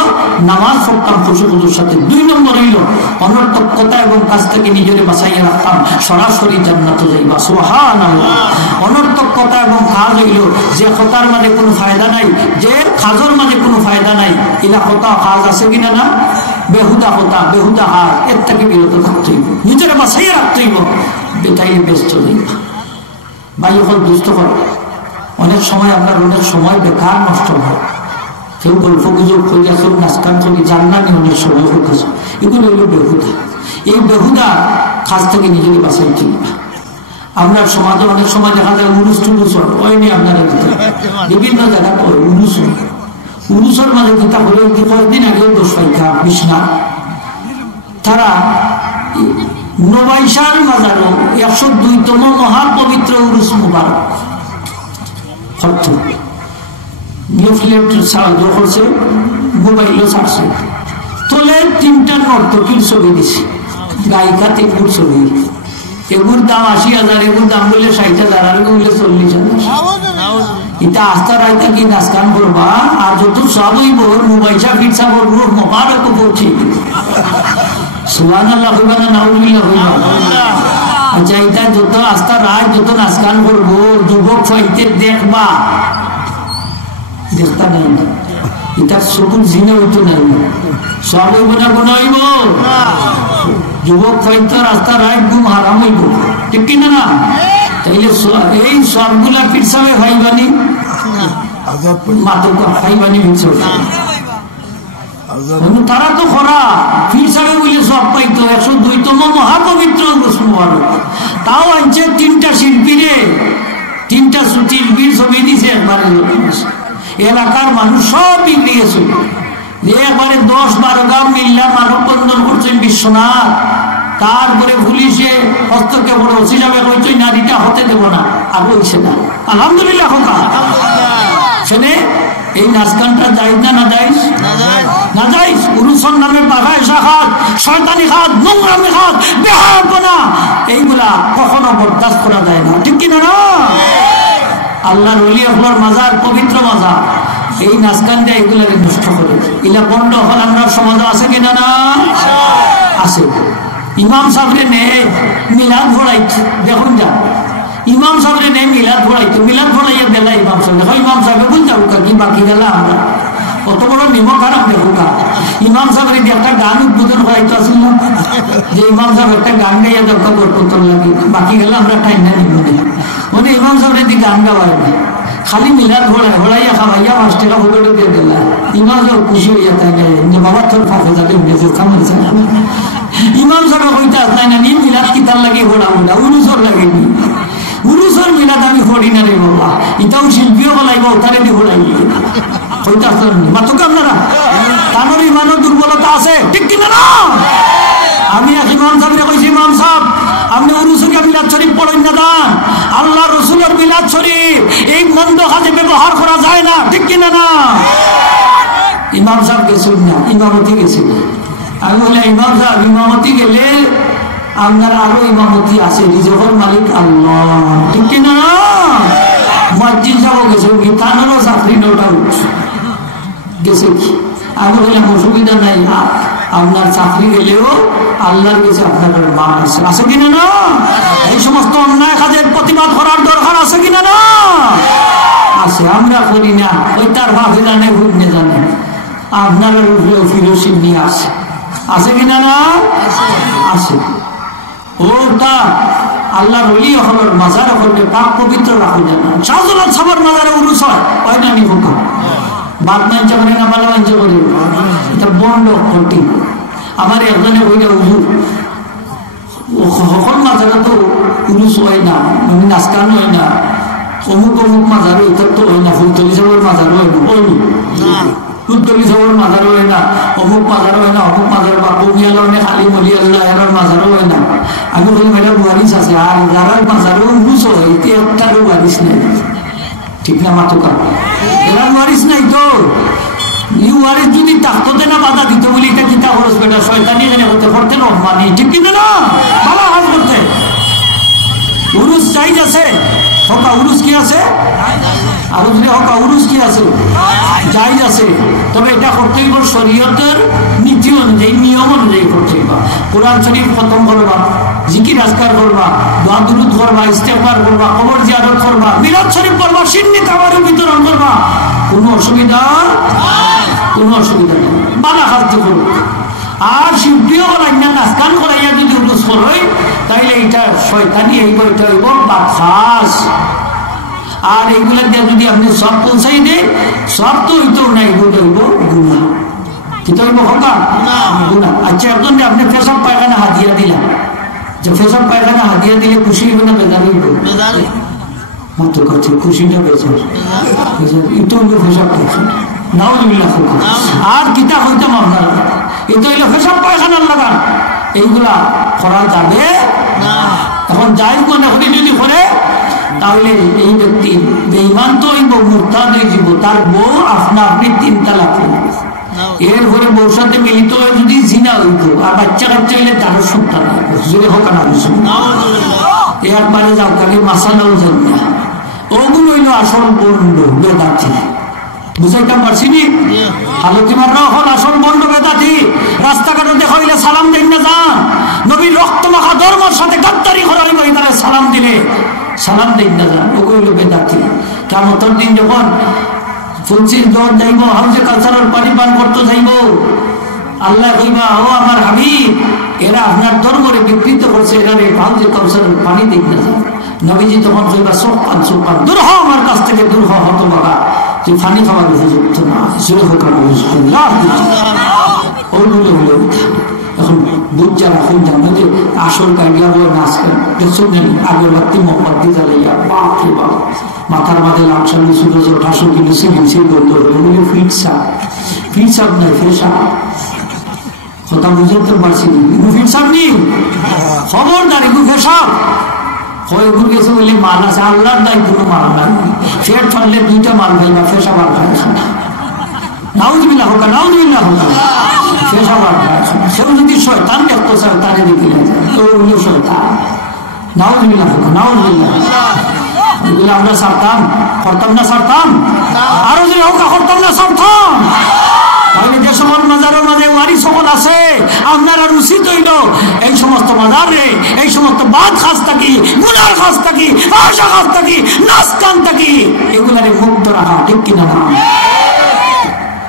নামাজ পড়তাম খুশুখুশুর সাথে। 2 নম্বর হইল অনর্থক কথা এবং কাজ থেকে নিজের বাঁচাইয়া রাখতাম, সরাসরি জান্নাতে যাইবা, সুবহানাল্লাহ। অনর্থক কথা এবং কাজ হইল যে কথার মানে কোনো ফায়দা নাই, যে কাজের মানে কোনো ফায়দা নাই, এলা কথা কাজ আছে কিনা না, বেহুদা কথা, বেহুদা হার, এর থেকে বিরত থাকতে হইব, নিজের বাঁচাইয়া রাখতে হইব, বেটাইলে ব্যস্ত হইবা। ভাই এখন দুষ্ট করে অনেক সময় আপনার অনেক সময় বেকার নষ্ট হয়, কেউ গল্প গুজব করিয়া, কেউ নাচকান করি, জান্নানি অনেক সময় হইতেছে, এগুলো হইল বেহুদা। এই বেহুদা কাজ থেকে নিজেকে বাঁচাইতে হইবা। আপনার সমাজে অনেক সময় দেখা যায় উরুস টুরুস হয়নি, আপনারা বিভিন্ন জায়গা উরুস হয়, উরুসের মাঝে কিতাব হলে কয়েকদিন আগেও দোষ পাইতা বিষ্ণা, তারা নবাইশার মাজারও 102তম মহাপবিত্র উরুস মুবারক করছে, মোবাইলও ছাড়ছে, তোলে 3টা নর্তকীর ছবি দিছে, গায়িকা 3গুর ছবি, এগুর দাম 80,000, এগুর দাম বলে 60,000, আর এগুলো বলে 40,000। এটা আস্থা রায়তা কি নাচগান করবা, আর যত সব হইব মোবাইলটা ফিরসা করবো, মোবারক পৌঁছে, সুবহানাল্লাহ হইবা না নাউজুবিল্লাহ হইবা। আচ্ছা, এটা যত আস্থা রায়, যত নাচগান করবো, যুবক ফাইতে দেখবা, দেখতা নাই, এটা চকুর জিনে হইতো নাই, সব হইব না গুণ হইব, যুবক ফাইতে রাস্তা রায় গুম হারাম হইব, ঠিক কিনা না? তাইলে এই সবগুলা ফিরসাবে হইবানি, মাতকা খাইবানি ফিরসা, তারা তো খরা ফিরসাবে বলে সব পাইতো। 102তম মহাপবিত্র মুবারক, তাও আনছে 3টা শিল্পীরে, 3টা শিল্পীর ছবি দিছে একবারে। এলাকার মানুষ সব বিগড়ে গেছে, একবারে 10-12 গাঁও মিল্লা মানব বন্ধন করছেন বিশ্বনাথ। তারপরে পুলিশে হস্তক্ষেপ করে ওসি সাহেব কইছে নারীটা হতে দেব না, আর হইছে না, আলহামদুলিল্লাহ। শুনে এই নাচ গানটা জায়েজ না জায়েজ? না জায়েজ। উরুসের নামে বাগাইশা খাত, শয়তানি খাত, নোংরামি খাত, বেহায়াপনা, এইগুলা কখনো বরদাস্ত করা যায় না, ঠিক কিনা না? আল্লাহর ওলি আপনার মাজার, পবিত্র মাজার, এই নাচ গান দিয়ে এগুলাকে নষ্ট করে, এগুলা বন্ধ হল আমরা সমাজ আছে কিনা না? আছে। ইমাম সাহেবরে নেই মিলাদ ভরাইতো, দেখুন যা ইমাম সাহেবরে নেই মিলাদ ভরাইতো, মিলাদ ভরাইয়া বেলা ইমাম সাহেব দেখো, ইমাম সাহেব বুঝ যাবো কি বাকি গেল আমরা কত বড় নিম খারাপ দেখো। ইমাম সাহেবের একটা গান উদ্বোধন করাইতো আসল না, যে ইমাম সাহেব একটা গান গাইয়া দরকার করতে লাগে, বাকি গেলে আমরা টাইম না নিব না, মানে ইমাম সাহেবের দিকে গান গাওয়ার না, খালি মিলাদ ভরাইয়া খাওয়াইয়া 5 টাকা হুবড়ে দিয়ে দিল, ইমাম সাহেব খুশি হইয়া থাকে যে বাবা তোর ফাঁকে যাবে খামাইছে। ইমাম সাহেব কইতে আসলাই না, মিলাদ কিতার লাগে ঘোড়া উড়া, উরুসর লাগে নি, উরুসর মিলাদ আমি পড়ি না রে বাবা, এটাও শিল্পীও বলাইব, তারে দিয়ে ঘোড়াই কইতে আসলেন মাত্র আপনারা, তানোর ইমানের দুর্বলতা আছে, ঠিক কিনা না? আমি এক ইমাম সাহেবরে কইছি, ইমাম সাহেব আপনি উরুসকে মিলাদ শরীফ পড়েন না দান, আল্লাহ রসুলের মিলাদ শরীফ এই মন্দ কাজে ব্যবহার করা যায় না, ঠিক কিনা না? ইমাম সাহেব গেছেন না, ইমামতি গেছিল। আমি বলে ইমাম সাহেব ইমামতি গেলে আপনার আরো ইমামতি আছে, রিজকের মালিক আল্লাহ, ঠিক কিনা? মসজিদ যাবো গেছে তারও চাকরি নোটা গেছে কি, আমি বললাম অসুবিধা নাই, আপনার চাকরি গেলেও আল্লাহর কাছে আপনার মান আছে, আছে কিনা না? এই সমস্ত অন্যায় কাজের প্রতিবাদ করার দরকার আছে কিনা না? আছে, আমরা করি না, ওই তার ভাবে জানে ঘুরনে জানে, আপনার ফিরোসিন নিয়ে আসে, আছে কিনা না? আছে। ওটা আল্লাহর ওলি হলের মাজার হলে পাক পবিত্র রাখা যায় না। শাহজালাল সাহেবের মাজারে উরুস হয় না, নিব বাদ মাঞ্চা করে না, ভালো মাঞ্চা করে, এটা বন্ধ করতে। আমার একজনে ওইটা উজুর সকল মাজারে তো উরুস হয় না, মানে নাচকান হয় না, অমুক অমুক মাজারে এটা তো হয় না, ফুলতলি সাহেবের মাজারও হয় না, ফুলতলি সাহেবের মাজারও হয় না, অমুক মাজারও হয় না, অমুক মাজার বা কমিয়াল খালি মলিয়াল্লাহ এর মাজারও হয় না। আমি বলি মেয়েরা ওয়ারিস আছে, আর যারা মাজারও উরুস হয় এতে একটারও ওয়ারিস নেই, ঠিক না? মাতুকা এরা ওয়ারিস নাই তো, এই ওয়ারিস যদি থাকতো না বাধা দিত বলি এটা চিন্তা খরচ বেটা শয়তানি জেনে করতে করতে না, মানে ঠিক কিনা না? ভালো হাজ করতে উরুস চাই আছে, হকা উরুস কি আছে, আরো যদি হকা উরুস কি আছে, যাই আছে, তবে এটা করতে হইব শরীয়তের নীতি অনুযায়ী, নিয়ম অনুযায়ী করতে হইব। কোরআন শরীফ খতম করবা, জিকির আজকার করবা, দোয়া দুরুদ করবা, ইস্তেগফার করবা, কবর জিয়ারত করবা, মিলাদ শরীফ করবা, সিন্নি খাবারের বিতরণ করবা, কোনো অসুবিধা কোনো অসুবিধা নেই, বাধা খাদ্য করুক। আর শিল্পীও করাইয়া নাচগান করাইয়া যদি উরুস করই তাইলে এটা শয়তানি হইব, এটা হইব বাদখাস। আর এইগুলা দিয়ে যদি আপনি সব পৌঁছাই দেন, সব তো হইতেও না, এগুলো হইব গুনাহ। কিন্তু হইব হকা গুনাহ। আচ্ছা, একজন আপনি পেশাব পায়খানা হাতিয়া দিলেন, যে পেশাব পায়খানা হাতিয়া দিলে খুশি হইব না বেজার হইব? মাত্র কাছে খুশি না বেজার, এটা হইল পেশাব পায়খানা। আর কিতাব হইতাম আপনারা, এটা হইলো পেশাব পায়খানার লাগান, এইগুলা করা যাবে না। এখন যাই মনে করি যদি করে তাহলে এই ব্যক্তি বেঈমান তো হইব, মুরতাদ হয়ে যাব, তার বউ আপনা আপনি 3 তালাক হইব, এরপরে বউর সাথে মিলিত হয়ে যদি জিনা হইব, আর বাচ্চা কাচ্চা হইলে তারও সন্তান হইব, যদি হোক না একবারে যাও তাকে মাসালাও জানি না। ওগুলো হইল আসল বন্ধ বেদাতি, বুঝাইতাম পারছি নি? আলোচনার হল আসল বন্ধ বেদাতি। রাস্তাঘাটে দেখা হইলে সালাম দেন না যান, নবীর রক্ত মাখা ধর্মের সাথে গাদ্দারি করা হইব, তারা সালাম দিলে সালাম দেন না যান, ওগুলো হইল বেদাতি। কিয়ামতের দিন যখন ফুলসির জল যাইব, হাউজে কাউসারের পানি পান করতে যাইব, আল্লাহ কইবা, ও আমার হাবিব, এরা আপনার ধর্মরে বিকৃত করছে, এরা হাউজে কাউসারের পানি দেন না যান। নবীজি তখন কইবা, সোপান সোপান, দূর হ আমার কাছ থেকে, দূর হ হতভাগা, যে পানি খাওয়ার উপযুক্ত না, সেটা হোক ওগুলো হলো। এখন বুঝারা খুব জানো যে আসল গাইলা বলে নাচ করেন, আগরবাতি মোমবাতি জ্বালাইয়া বাপরে বাপ, মাথার মাঝে লামসামি ছোটো ছোট 800 কিলো সিলিং বন্ধ হলো, ওগুলো ফিটসাপ নাই, ফেসা কথা বুঝতে পারছি না, ফিটসাপ নেই, খবরদার এগুলো ফেসাপ কয়েকগুলো গেছে বলে মাল আছে, আল্লাহর দায় কোনো মাল নাই, ফের ফানলে 2টা মাল খাই না, ফেসা মাল খায় না, নাউজুবিল্লাহ হোক, নাউজুবিল্লাহ হোক, ফেসা মাল খায়। সেও যদি শয়তান দেখতে চায় তারে দেখি না, তো ওগুলো শয়তান, নাউজুবিল্লাহ হোক, নাউজুবিল্লাহ। এগুলো আমরা ছাড়তাম, করতাম না, ছাড়তাম, আরো যে হোক করতাম না, ছাড়তাম। তাহলে যে সকল মাজারের মাঝে ওয়ারি সকল আছে, আপনার আর উচিত হইল এই সমস্ত মাজারে, এই সমস্ত বাদ খাস থাকি, গুনার খাস থাকি, আশা খাস থাকি, নাচ কান থাকি, এগুলারে মুক্ত রাখা, ঠিক কিনা না?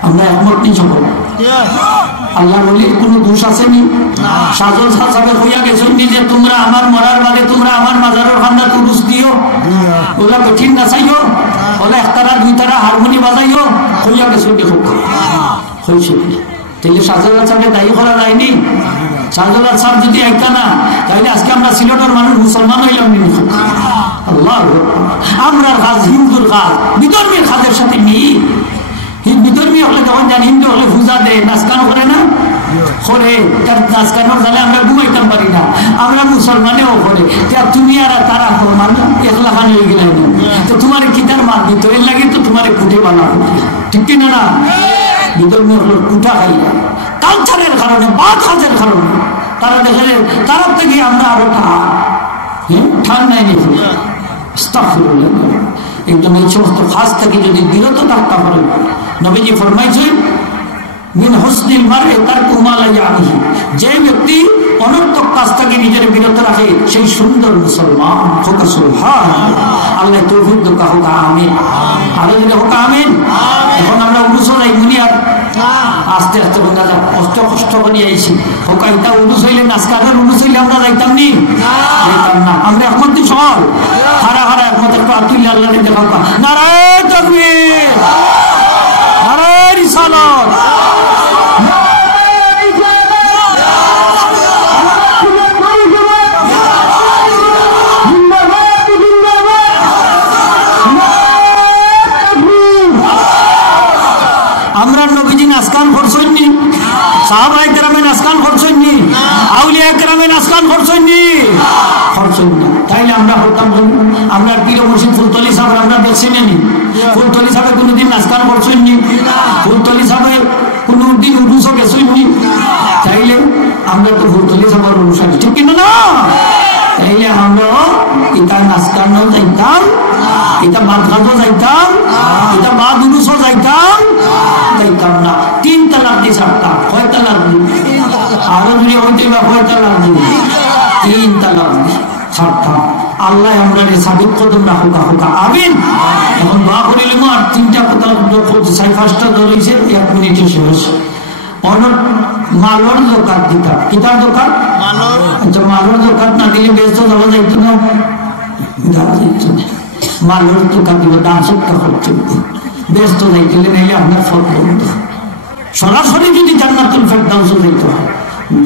আমরা একমত নেই সকল? আল্লাহ বলে কোন দোষ আসেনি? সাজল সাহেব হইয়া গেছেন যে তোমরা আমার মরার বাদে তোমরা আমার মাজারের খান্না তুরুস দিও, ওলা কঠিন না চাইও, ওলা 1 তারা 2 তারা হারমোনি বাজাইও, হইয়া গেছেন দেখো হয়েছে। তাইলে শাহজালাল সাহেবকে দায়ী করা যায়নি? শাহজালাল সাহেব যদি একটা না, তাইলে আজকে আমরা সিলেটের মানুষ মুসলমান হইলাম নি? আল্লাহ, আমরা কাজ হিন্দুর কাজ বিধর্মীর কাজের সাথে মিল। বিধর্মী হলে যখন জানি হিন্দু হলে পূজা দেয়, নাচগান করে না, করে তার নাচগানোর জালে আমরা ঘুমাইতাম পারি না, আমরা মুসলমানেও করে। তুমি আর তারা মানে একলা খানি হয়ে গেলে তো তোমার কিতার মান দিত, এর লাগে তো তোমার কুটে বানা, ঠিক কিনা না? বিধর্মী হলো কুটা খাইয়া কালচারের কারণে, বাদ কাজের কারণে তারা দেখে তার থেকে আমরা আরো ঠান্ডায় নিয়ে একদম এই সমস্ত কাজ থেকে যদি বিরত থাকতে পারে নবীজি ফরমাইছেন মিন হুসনিল মারই তারকু মা লা ইয়ানিহি, যে ব্যক্তি অনর্থক কাজ থেকে নিজের বিরত রাখে সেই সুন্দর মুসলমান। হোক সুবহানাল্লাহ, আল্লাহ তৌফিক দাও, হোক আমিন। আরো যদি হোক আমিন। এখন আমরা উরুস নাই দুনিয়ার আস্তে আস্তে বন্ধা যা কষ্ট কষ্ট করে আইছি, হোক এটা উরুস হইলে নাচকারের উরুস হইলে আমরা যাইতাম নি, যাইতাম না। আমরা একমত সব হারা হারা একমত একটু আতুল্লাহ আল্লাহ দেখা নারায়ণ তাকবীর, নারায়ণ রিসালাত। আমরা নবীজি নাচগান করছেননি, সাহাবায়ে কেরামে নাচগান করছেননি, আউলিয়া কেরামে নাচগান করছেননি, তাইলে আমরা হতাম। আমরা পীর মুর্শিদ ফুলতলি সাহেব আমরা দেখছি নি, ফুলতলি সাহেব কোনোদিন নাচগান করছেননি, ফুলতলি সাহেব কোনোদিন উরুসও গেছেননি, তাইলে আমরা তো ফুলতলি সাহেবের অনুষ্ঠান ঠিক কিনা না? তাইলে আমরা এটা নাচগানও যাইতাম, এটা মাদ্রাসাও যাইতাম, এটা বাদ উরুসও যাইতাম না। 3 তালাক দিয়ে ছাড়তাম। কয় তালাক দিই? আরো যদি হইতে বা কয় তালাক দিই? 3 তালাক দিয়ে ছাড়তাম। আল্লাহ আমরা সাবিত কদম রাখুকা হোকা আমিন। এখন দোয়া করিলাম আর 3টা কথা 5টা ধরেছে 1 মিনিটে শেষ। মালর দোকান দিতাম, কিতার দোকান আচ্ছা, মালর দোকান না দিলে ব্যস্ত যাওয়া যাইতো না, মালর দোকান দিব, দাম শিক্ষা করতে ব্যস্ত যাইতে নাইলে আপনার সব বন্ধ। সরাসরি যদি জান্নাতুল ফেরদাউসে যাইতে হয়,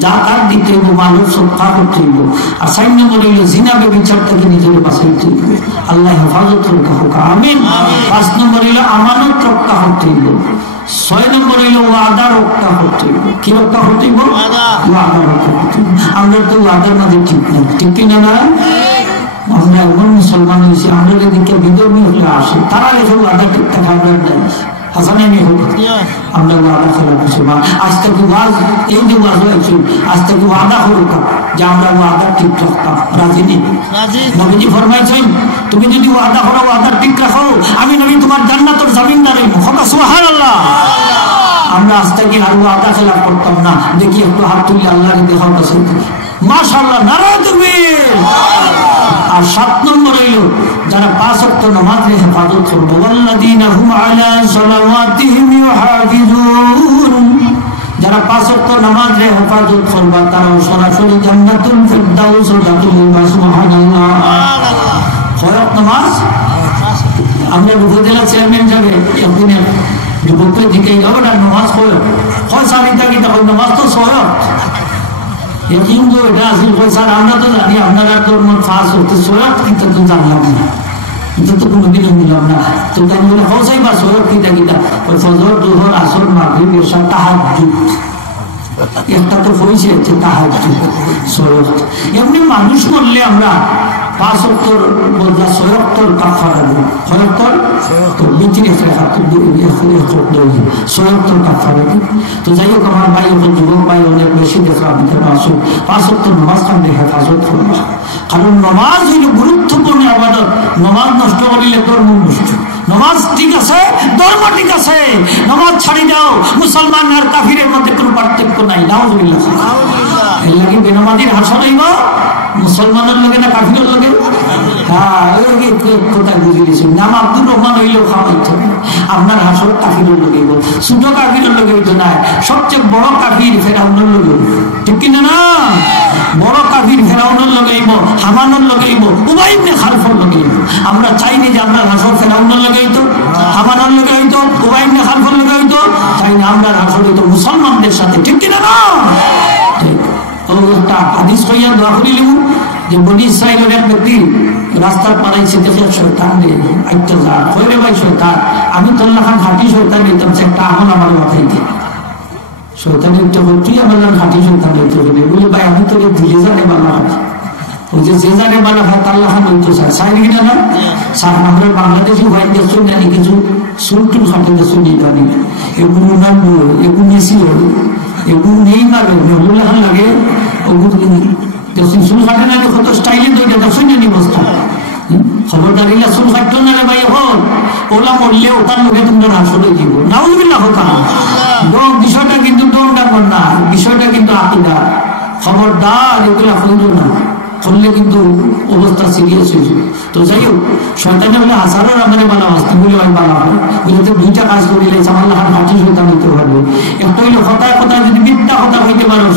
জাকাত দিতে হইব, মালর সদকা করতে হইব। আর 4 নম্বর হইল জিনা ব্যভিচার থেকে নিজের বাঁচাইতে হইব, আল্লাহ হেফাজত রক্ষা হোক আমিন। 5 নম্বর হইল আমানত রক্ষা করতে হইব। 6 নম্বর হইল ওয়াদা রক্ষা করতে হইব। কি রক্ষা করতে হইব? ওয়াদা রক্ষা করতে হইব। আমরা তো ওয়াদার মাঝে ঠিক নাই, ঠিক কিনা না? আমরা এমন মুসলমান হয়েছি, আমরা যেদিকে বিধর্মী হলে আসে তারা এসব ওয়াদা ঠিকঠাক আমরা নাই, হাসানানি হোক আমরা ওয়াদা খেলা মুসলমান। আজ থেকে ওয়াজ এই যে ওয়াজ হয়েছে, আজ থেকে ওয়াদা হোক যে আমরা ওয়াদা ঠিক রাখতাম। রাজি নেই? নবীজি ফরমাইছেন তুমি যদি ওয়াদা করো, ওয়াদা ঠিক রাখো, আমি নবী তোমার জান্নাতের জামিনদার হইব। সুবহানাল্লাহ। আমরা আজ থেকে আর ওয়াদা খেলা করতাম না। দেখি একটু হাত তুলে আল্লাহকে দেখার কাছে মাশাআল্লাহ, নারায়ে তাকবীর। আর 7 নম্বর হইল যারা 5 ওয়াক্ত নামাজের হেফাজত করবে, ওয়াল্লাযীনা হুম আলা সালাওয়াতিহিম ইউহাফিজুন, যারা 5 ওয়াক্ত নামাজের হেফাজত করবে তারা সরাসরি জান্নাতুল ফিরদাউস যাবে। সুবহানাল্লাহ। কয় ওয়াক্ত নামাজ? আমরা উপজেলা চেয়ারম্যান যাবে একদিনে যুবকদের দিকে ওটা নামাজ কয় সারিতা কি তখন নামাজ তো 6 ওয়াক্ত। কিন্তু এটা আসল স্যার আমরা তো জানি আপনারা তো ফাঁস হতে সোয়াক কিন্তু তো জানলাম না, এটা তো কোনোদিনও নিলাম না। তো তাই বলে হসাই বা সোয়াক কিতা কিতা ওই ফজর জোহর আসর মাগরিব এসা তাহাজ্জুদ একটা তো হয়েছে তাহাজ্জুদ সোয়াক। এমনি মানুষ মরলে আমরা 5 ওয়াক্তর বলতে 6 ওয়াক্তর কাফারা দেব। 6 ওয়াক্তর তো বিচির একটা 6 ওয়াক্তর কাফারা দেব। তো যাই হোক আমার ভাই এখন যুবক ভাই অনেক বেশি দেখা আমাদের 5 ওয়াক্তর নামাজ কামে হেফাজত করবা, কারণ নামাজ হইল গুরুত্বপূর্ণ ইবাদত। নামাজ নষ্ট করিলে ধর্ম নষ্ট। নামাজ ঠিক আছে, ধর্ম ঠিক আছে, নামাজ ছাড়ি দাও, মুসলমান আর কাফিরের মধ্যে কোনো পার্থক্য নাই। নাউজুবিল্লাহ। এর লাগে বেনামাজির হাসর হইব মুসলমানের লগে না কাফিরের লগে? হ্যাঁ, কোথায় বুঝিয়েছি নাম আব্দুর রহমান হইলেও খাওয়াইতে আপনার হাসর কাফিরের লগে, ছোট কাফিরের লগে হইতো না, সবচেয়ে বড় কাফির ফেরাউনের লগে, ঠিক কিনা না? বড় কাফির ফেরাউনের লগেইব, হামানের লগেইব, উবাই ইবনে খালফের লগেইব। আমরা চাইনি যে আমরা হাসর ফেরাউনের লগে হইতো, হামানের লগে হইতো, উবাই ইবনে খালফের লগে হইতো, চাই না আমরা হাসর হইতো মুসলমানদের সাথে, ঠিক কিনা না? একটা হাদিস কইয়া দোয়া করিলাম যে বনি ইসরাইলের এক ব্যক্তি রাস্তার পাড়াইছে, দেখে শয়তান রে আইতে যা কইরে ভাই শয়তান, আমি তোল্লা খান খাঁটি শয়তান দিতাম, একটা আমল আমার মাথায় দিয়ে শয়তান একটা তুই আমার খাঁটি শয়তান দিতে হবে বলে, ভাই আমি তোকে ধীরে জানে বালা হয়, ওই যে জানে বালা হয় তাল্লা খান হইতো স্যার চাই কিনা না স্যার। আমরা বাংলাদেশি ভাই দেখছো জানি কিছু সুলটুল খাঁটি দেখছো নিয়ে জানি, এগুলো নাম এগুলো মেসি হল, এগুলো নেই মারবে লাগে ওগুলি দেখুন চুল কাটে না কত স্টাইলে তৈরি দেখুন নি বস্তু খবরদারিলা চুল কাটতো না রে ভাই হল ওলা মরলে ওটার লোকে তোমরা আসলে দিব নাউজুবিল্লাহ হোকা বিষয়টা কিন্তু দৌড়টা কর না বিষয়টা কিন্তু আকিদা খবরদার এগুলা ফুলতো না করলে কিন্তু অবস্থা সিরিয়াস হয়েছে তো যাই হোক শয়তানে বলে হাজারোর আমাদের বানা আসতে বলে আমি বানা হয় বুঝতে দুইটা কাজ করিলে আমার লাহার হাঁটি শয়তান হইতে পারবে একটা হইলে কথায় কথায় যদি মিথ্যা কথা হইতে পারো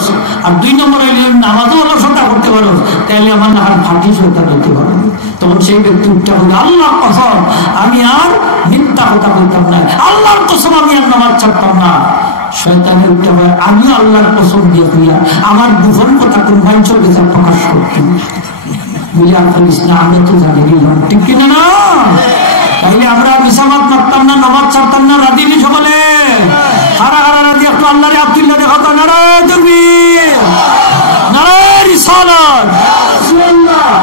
আর দুই নম্বর হইলে নামাজও অলসতা করতে পারো তাহলে আমার লাহার হাঁটি শয়তান হইতে পারবে তখন সেই ব্যক্তি উঠতে হবে আল্লাহ কসম আমি আর মিথ্যা কথা বলতাম না আল্লাহর কসম আমি আর নামাজ ছাড়তাম না শয়তানের উঠতে হয় আমি আল্লাহর কসম দিয়ে হইয়া আমার গোপন কথা কোন মঞ্চের কাছে প্রকাশ করতাম বুঝে আর করিস না আমি তো জানি নিলাম ঠিক কিনা না তাইলে আমরা মিসামাত মারতাম না নামাজ ছাড়তাম না রাদিনি সকলে হারা হারা রাদি একটু আল্লাহরে আব্দুল্লাহ দেখাতো নারায়ে তাকবীর নারায়ে রিসালাত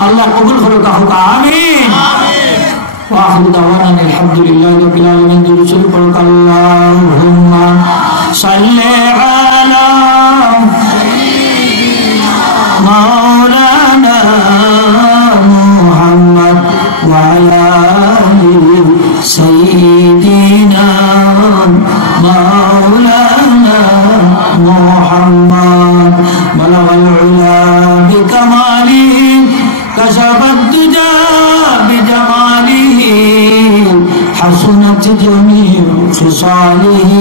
আল্লাহ কবুল করুক আমিন وآخر دعوانا الحمد لله رب العالمين درود পড়ুক আল্লাহুম্মা সাল্লি আলা মাওলানা মুহাম্মদ ওয়া আলা আলি সাইয়্যিদিনা মাওলানা মুহাম্মদ বালাগাল উলা বিকামালিহি কাশাফাত দুজা حسنت جميع خصاله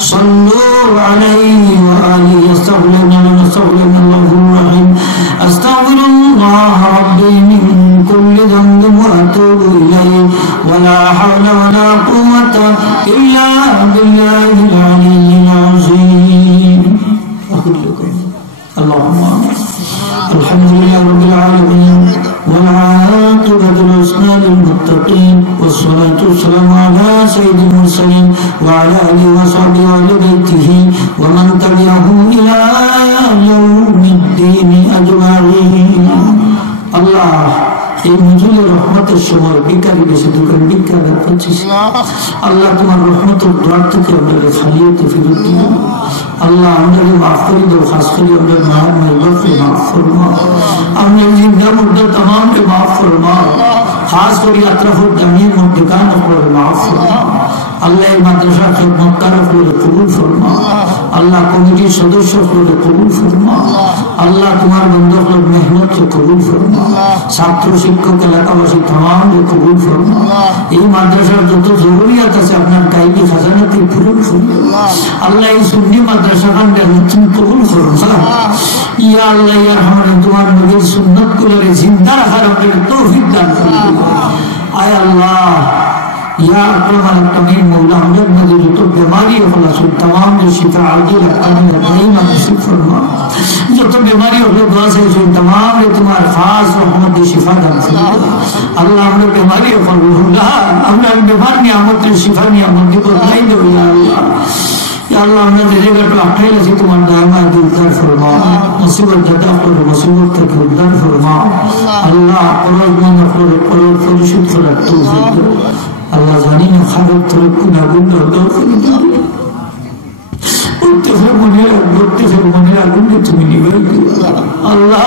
صلوا عليه وآله استغفر الله الرحيم استغفر الله ربي من كل ذنب وأتوب إليه ولا حول ولا قوة إلا بالله العلي العظيم اللهم الحمد لله رب العالمين والعاقبة الحسنى للمتقين والصلاة والسلام على سيد المرسلين وعلى آله وصحبه وآل بيته ومن تبعهم إلى يوم الدين أجمعين الله এই নজরুলের রহমতের সময় ভিখারি বেশি দোকান ভিক্ষা করছিস আল্লাহ তোমার রহমতের দ্বার থেকে আমাদের খালিয়াতে ফেরত দিও আল্লাহ আমাদের মাফ করে দাও খাস করে আমাদের মায়ের মেহবাবকে মাফ ফরমাও আমাদের জিন্দা মুর্দা तमामকে মাফ ফরমাও খাস করে আতরাফুল দামির মুদ্দিকান করে মাফ ফরমাও আল্লাহ এই মাদ্রাসা খিদমতকার করে কবুল ফরমাও আল্লাহ কমিটির সদস্য করে কবুল ফরমাও আল্লাহ তোমার বন্ধুদের মেহনতকে কবুল ফরমাও ছাত্র শিক্ষক এলাকাবাসী तमामকে কবুল ফরমাও এই মাদ্রাসার যত জরুরিয়াত আছে আপনার গাইবি খাজানাতে পূরণ করুন আল্লাহ এই সুন্নি মাদ্রাসা খানকে তুমি কবুল করুন ইয়া আল্লাহ ইয়া রহমান তোমার নবীর সুন্নাতগুলোকে জিন্দা রাখার আপনাকে তৌফিক দান করুন আয় আল্লাহ या अकरम अल-अकरमीन मौला हमदर्द नज़र जो तो बीमारी हो खलासो तमाम जो शिफा आजिल अकामी अकाईमा नसीब फरमा जो तो बीमारी हो दुआ से जो तमाम ने तुम्हारे खास रहमत शिफा दान फरमा अल्लाह हमने बीमारी हो फरमा हमने बीमार नियामत शिफा नियामत को नहीं दो या अल्लाह या अल्लाह हमने देगा तो अकेले से तुम्हारा दायमा दिलदार फरमा मुसीबत दादा को मुसीबत तक दिलदार फरमा अल्लाह परम मन परम फरिश्त को तौफीक दे আল্লাহ জানি না খারাপ তোর কোন আগুন আগুনকে তুমি নিবাই আল্লাহ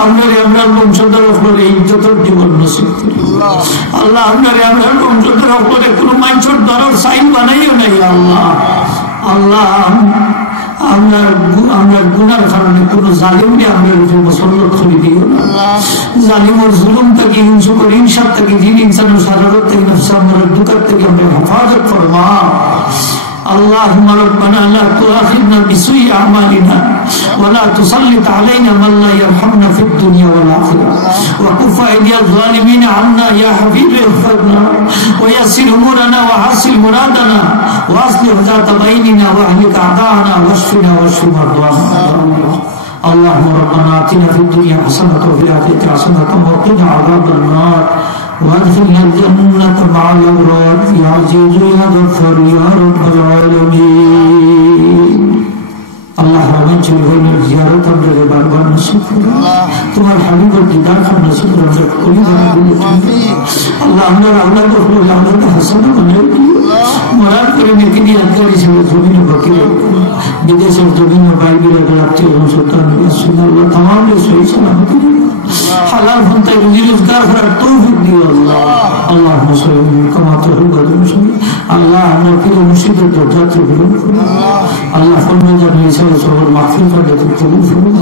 আপনারে আমরা বংশধর উপরে ইজ্জতের জীবন নসিব করি আল্লাহ আপনারে আমরা বংশধর উপরে কোনো মানুষের দরর সাইন বানাইও নাই আল্লাহ আল্লাহ আমরা গুনার কারণে কোন জালিমকে আমরা মুসল্লত করে দিও না জালিমের জুলুম থেকে হিংসা করে ইনসাফ থেকে জিন ইনসানের শাররত থেকে নফস আমরার দুকার থেকে আমরা হেফাজত ফরমাও اللهم ربنا لا تؤاخذنا بسوء أعمالنا ولا تسلط علينا من لا يرحمنا في الدنيا والآخرة وكف أيدي الظالمين عنا يا حبيب اغفرنا ويسر أمورنا وحصل مرادنا وأصلح ذات بيننا وأهلك أعداءنا واشفنا واشف مرضانا اللهم ربنا آتنا في الدنيا حسنة وفي الآخرة حسنة وقنا عذاب النار وادخلنا الجنة مع الأبرار يا عزيز يا غفار يا رب العالمين আল্লাহ হাবিব চৌধুরীর জিয়ারত আমরা বারবার নসিব করো, তোমার হাবিবের দিদার খান নসিব আমরা করি। আল্লাহ আমরা আল্লাহ বলবো আমাদের হাসান মানে মরার করে নেকি দিয়ে আত্মীয় ছিল জমিন বাকি বিদেশের জমিন বাইবেল আত্মীয় সন্তান আল্লাহ তাম সহি সালামতি হালাল ফন্তায় রুজি রোজগার করার তৌফিক দিও আল্লাহ। আল্লাহ কমাতে আল্লাহ আমার প্রিয় মুর্শিদের দরজাতে গ্রহণ করুন। আল্লাহ ফলমেজার হিসাবে সবর মাহফিল কাটে কবুল করুন।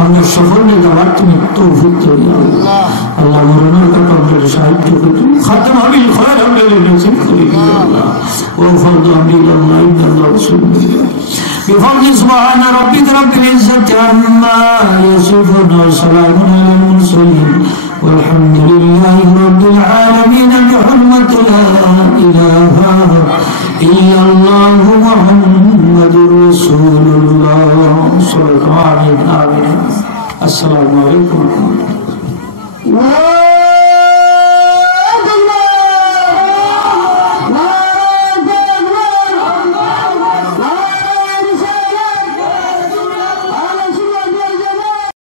আমরা সফল যাওয়ার তুমি তৌফিক তৈরি আল্লাহ মরণের কথা আমাদের সাহিত্য করুন। খাতম হাবিল খয়র আমাদের নসিব করে দিও আল্লাহ। ও ফরদ আমিল আল্লাহ ইল্লাল্লাহ রাসূলুল্লাহ بفضل سبحان ربك رب العزة عما يصفون وسلام على المرسلين والحمد لله رب العالمين بحرمة لا إله إلا الله محمد رسول الله صلى الله عليه وسلم. السلام عليكم ورحمة الله.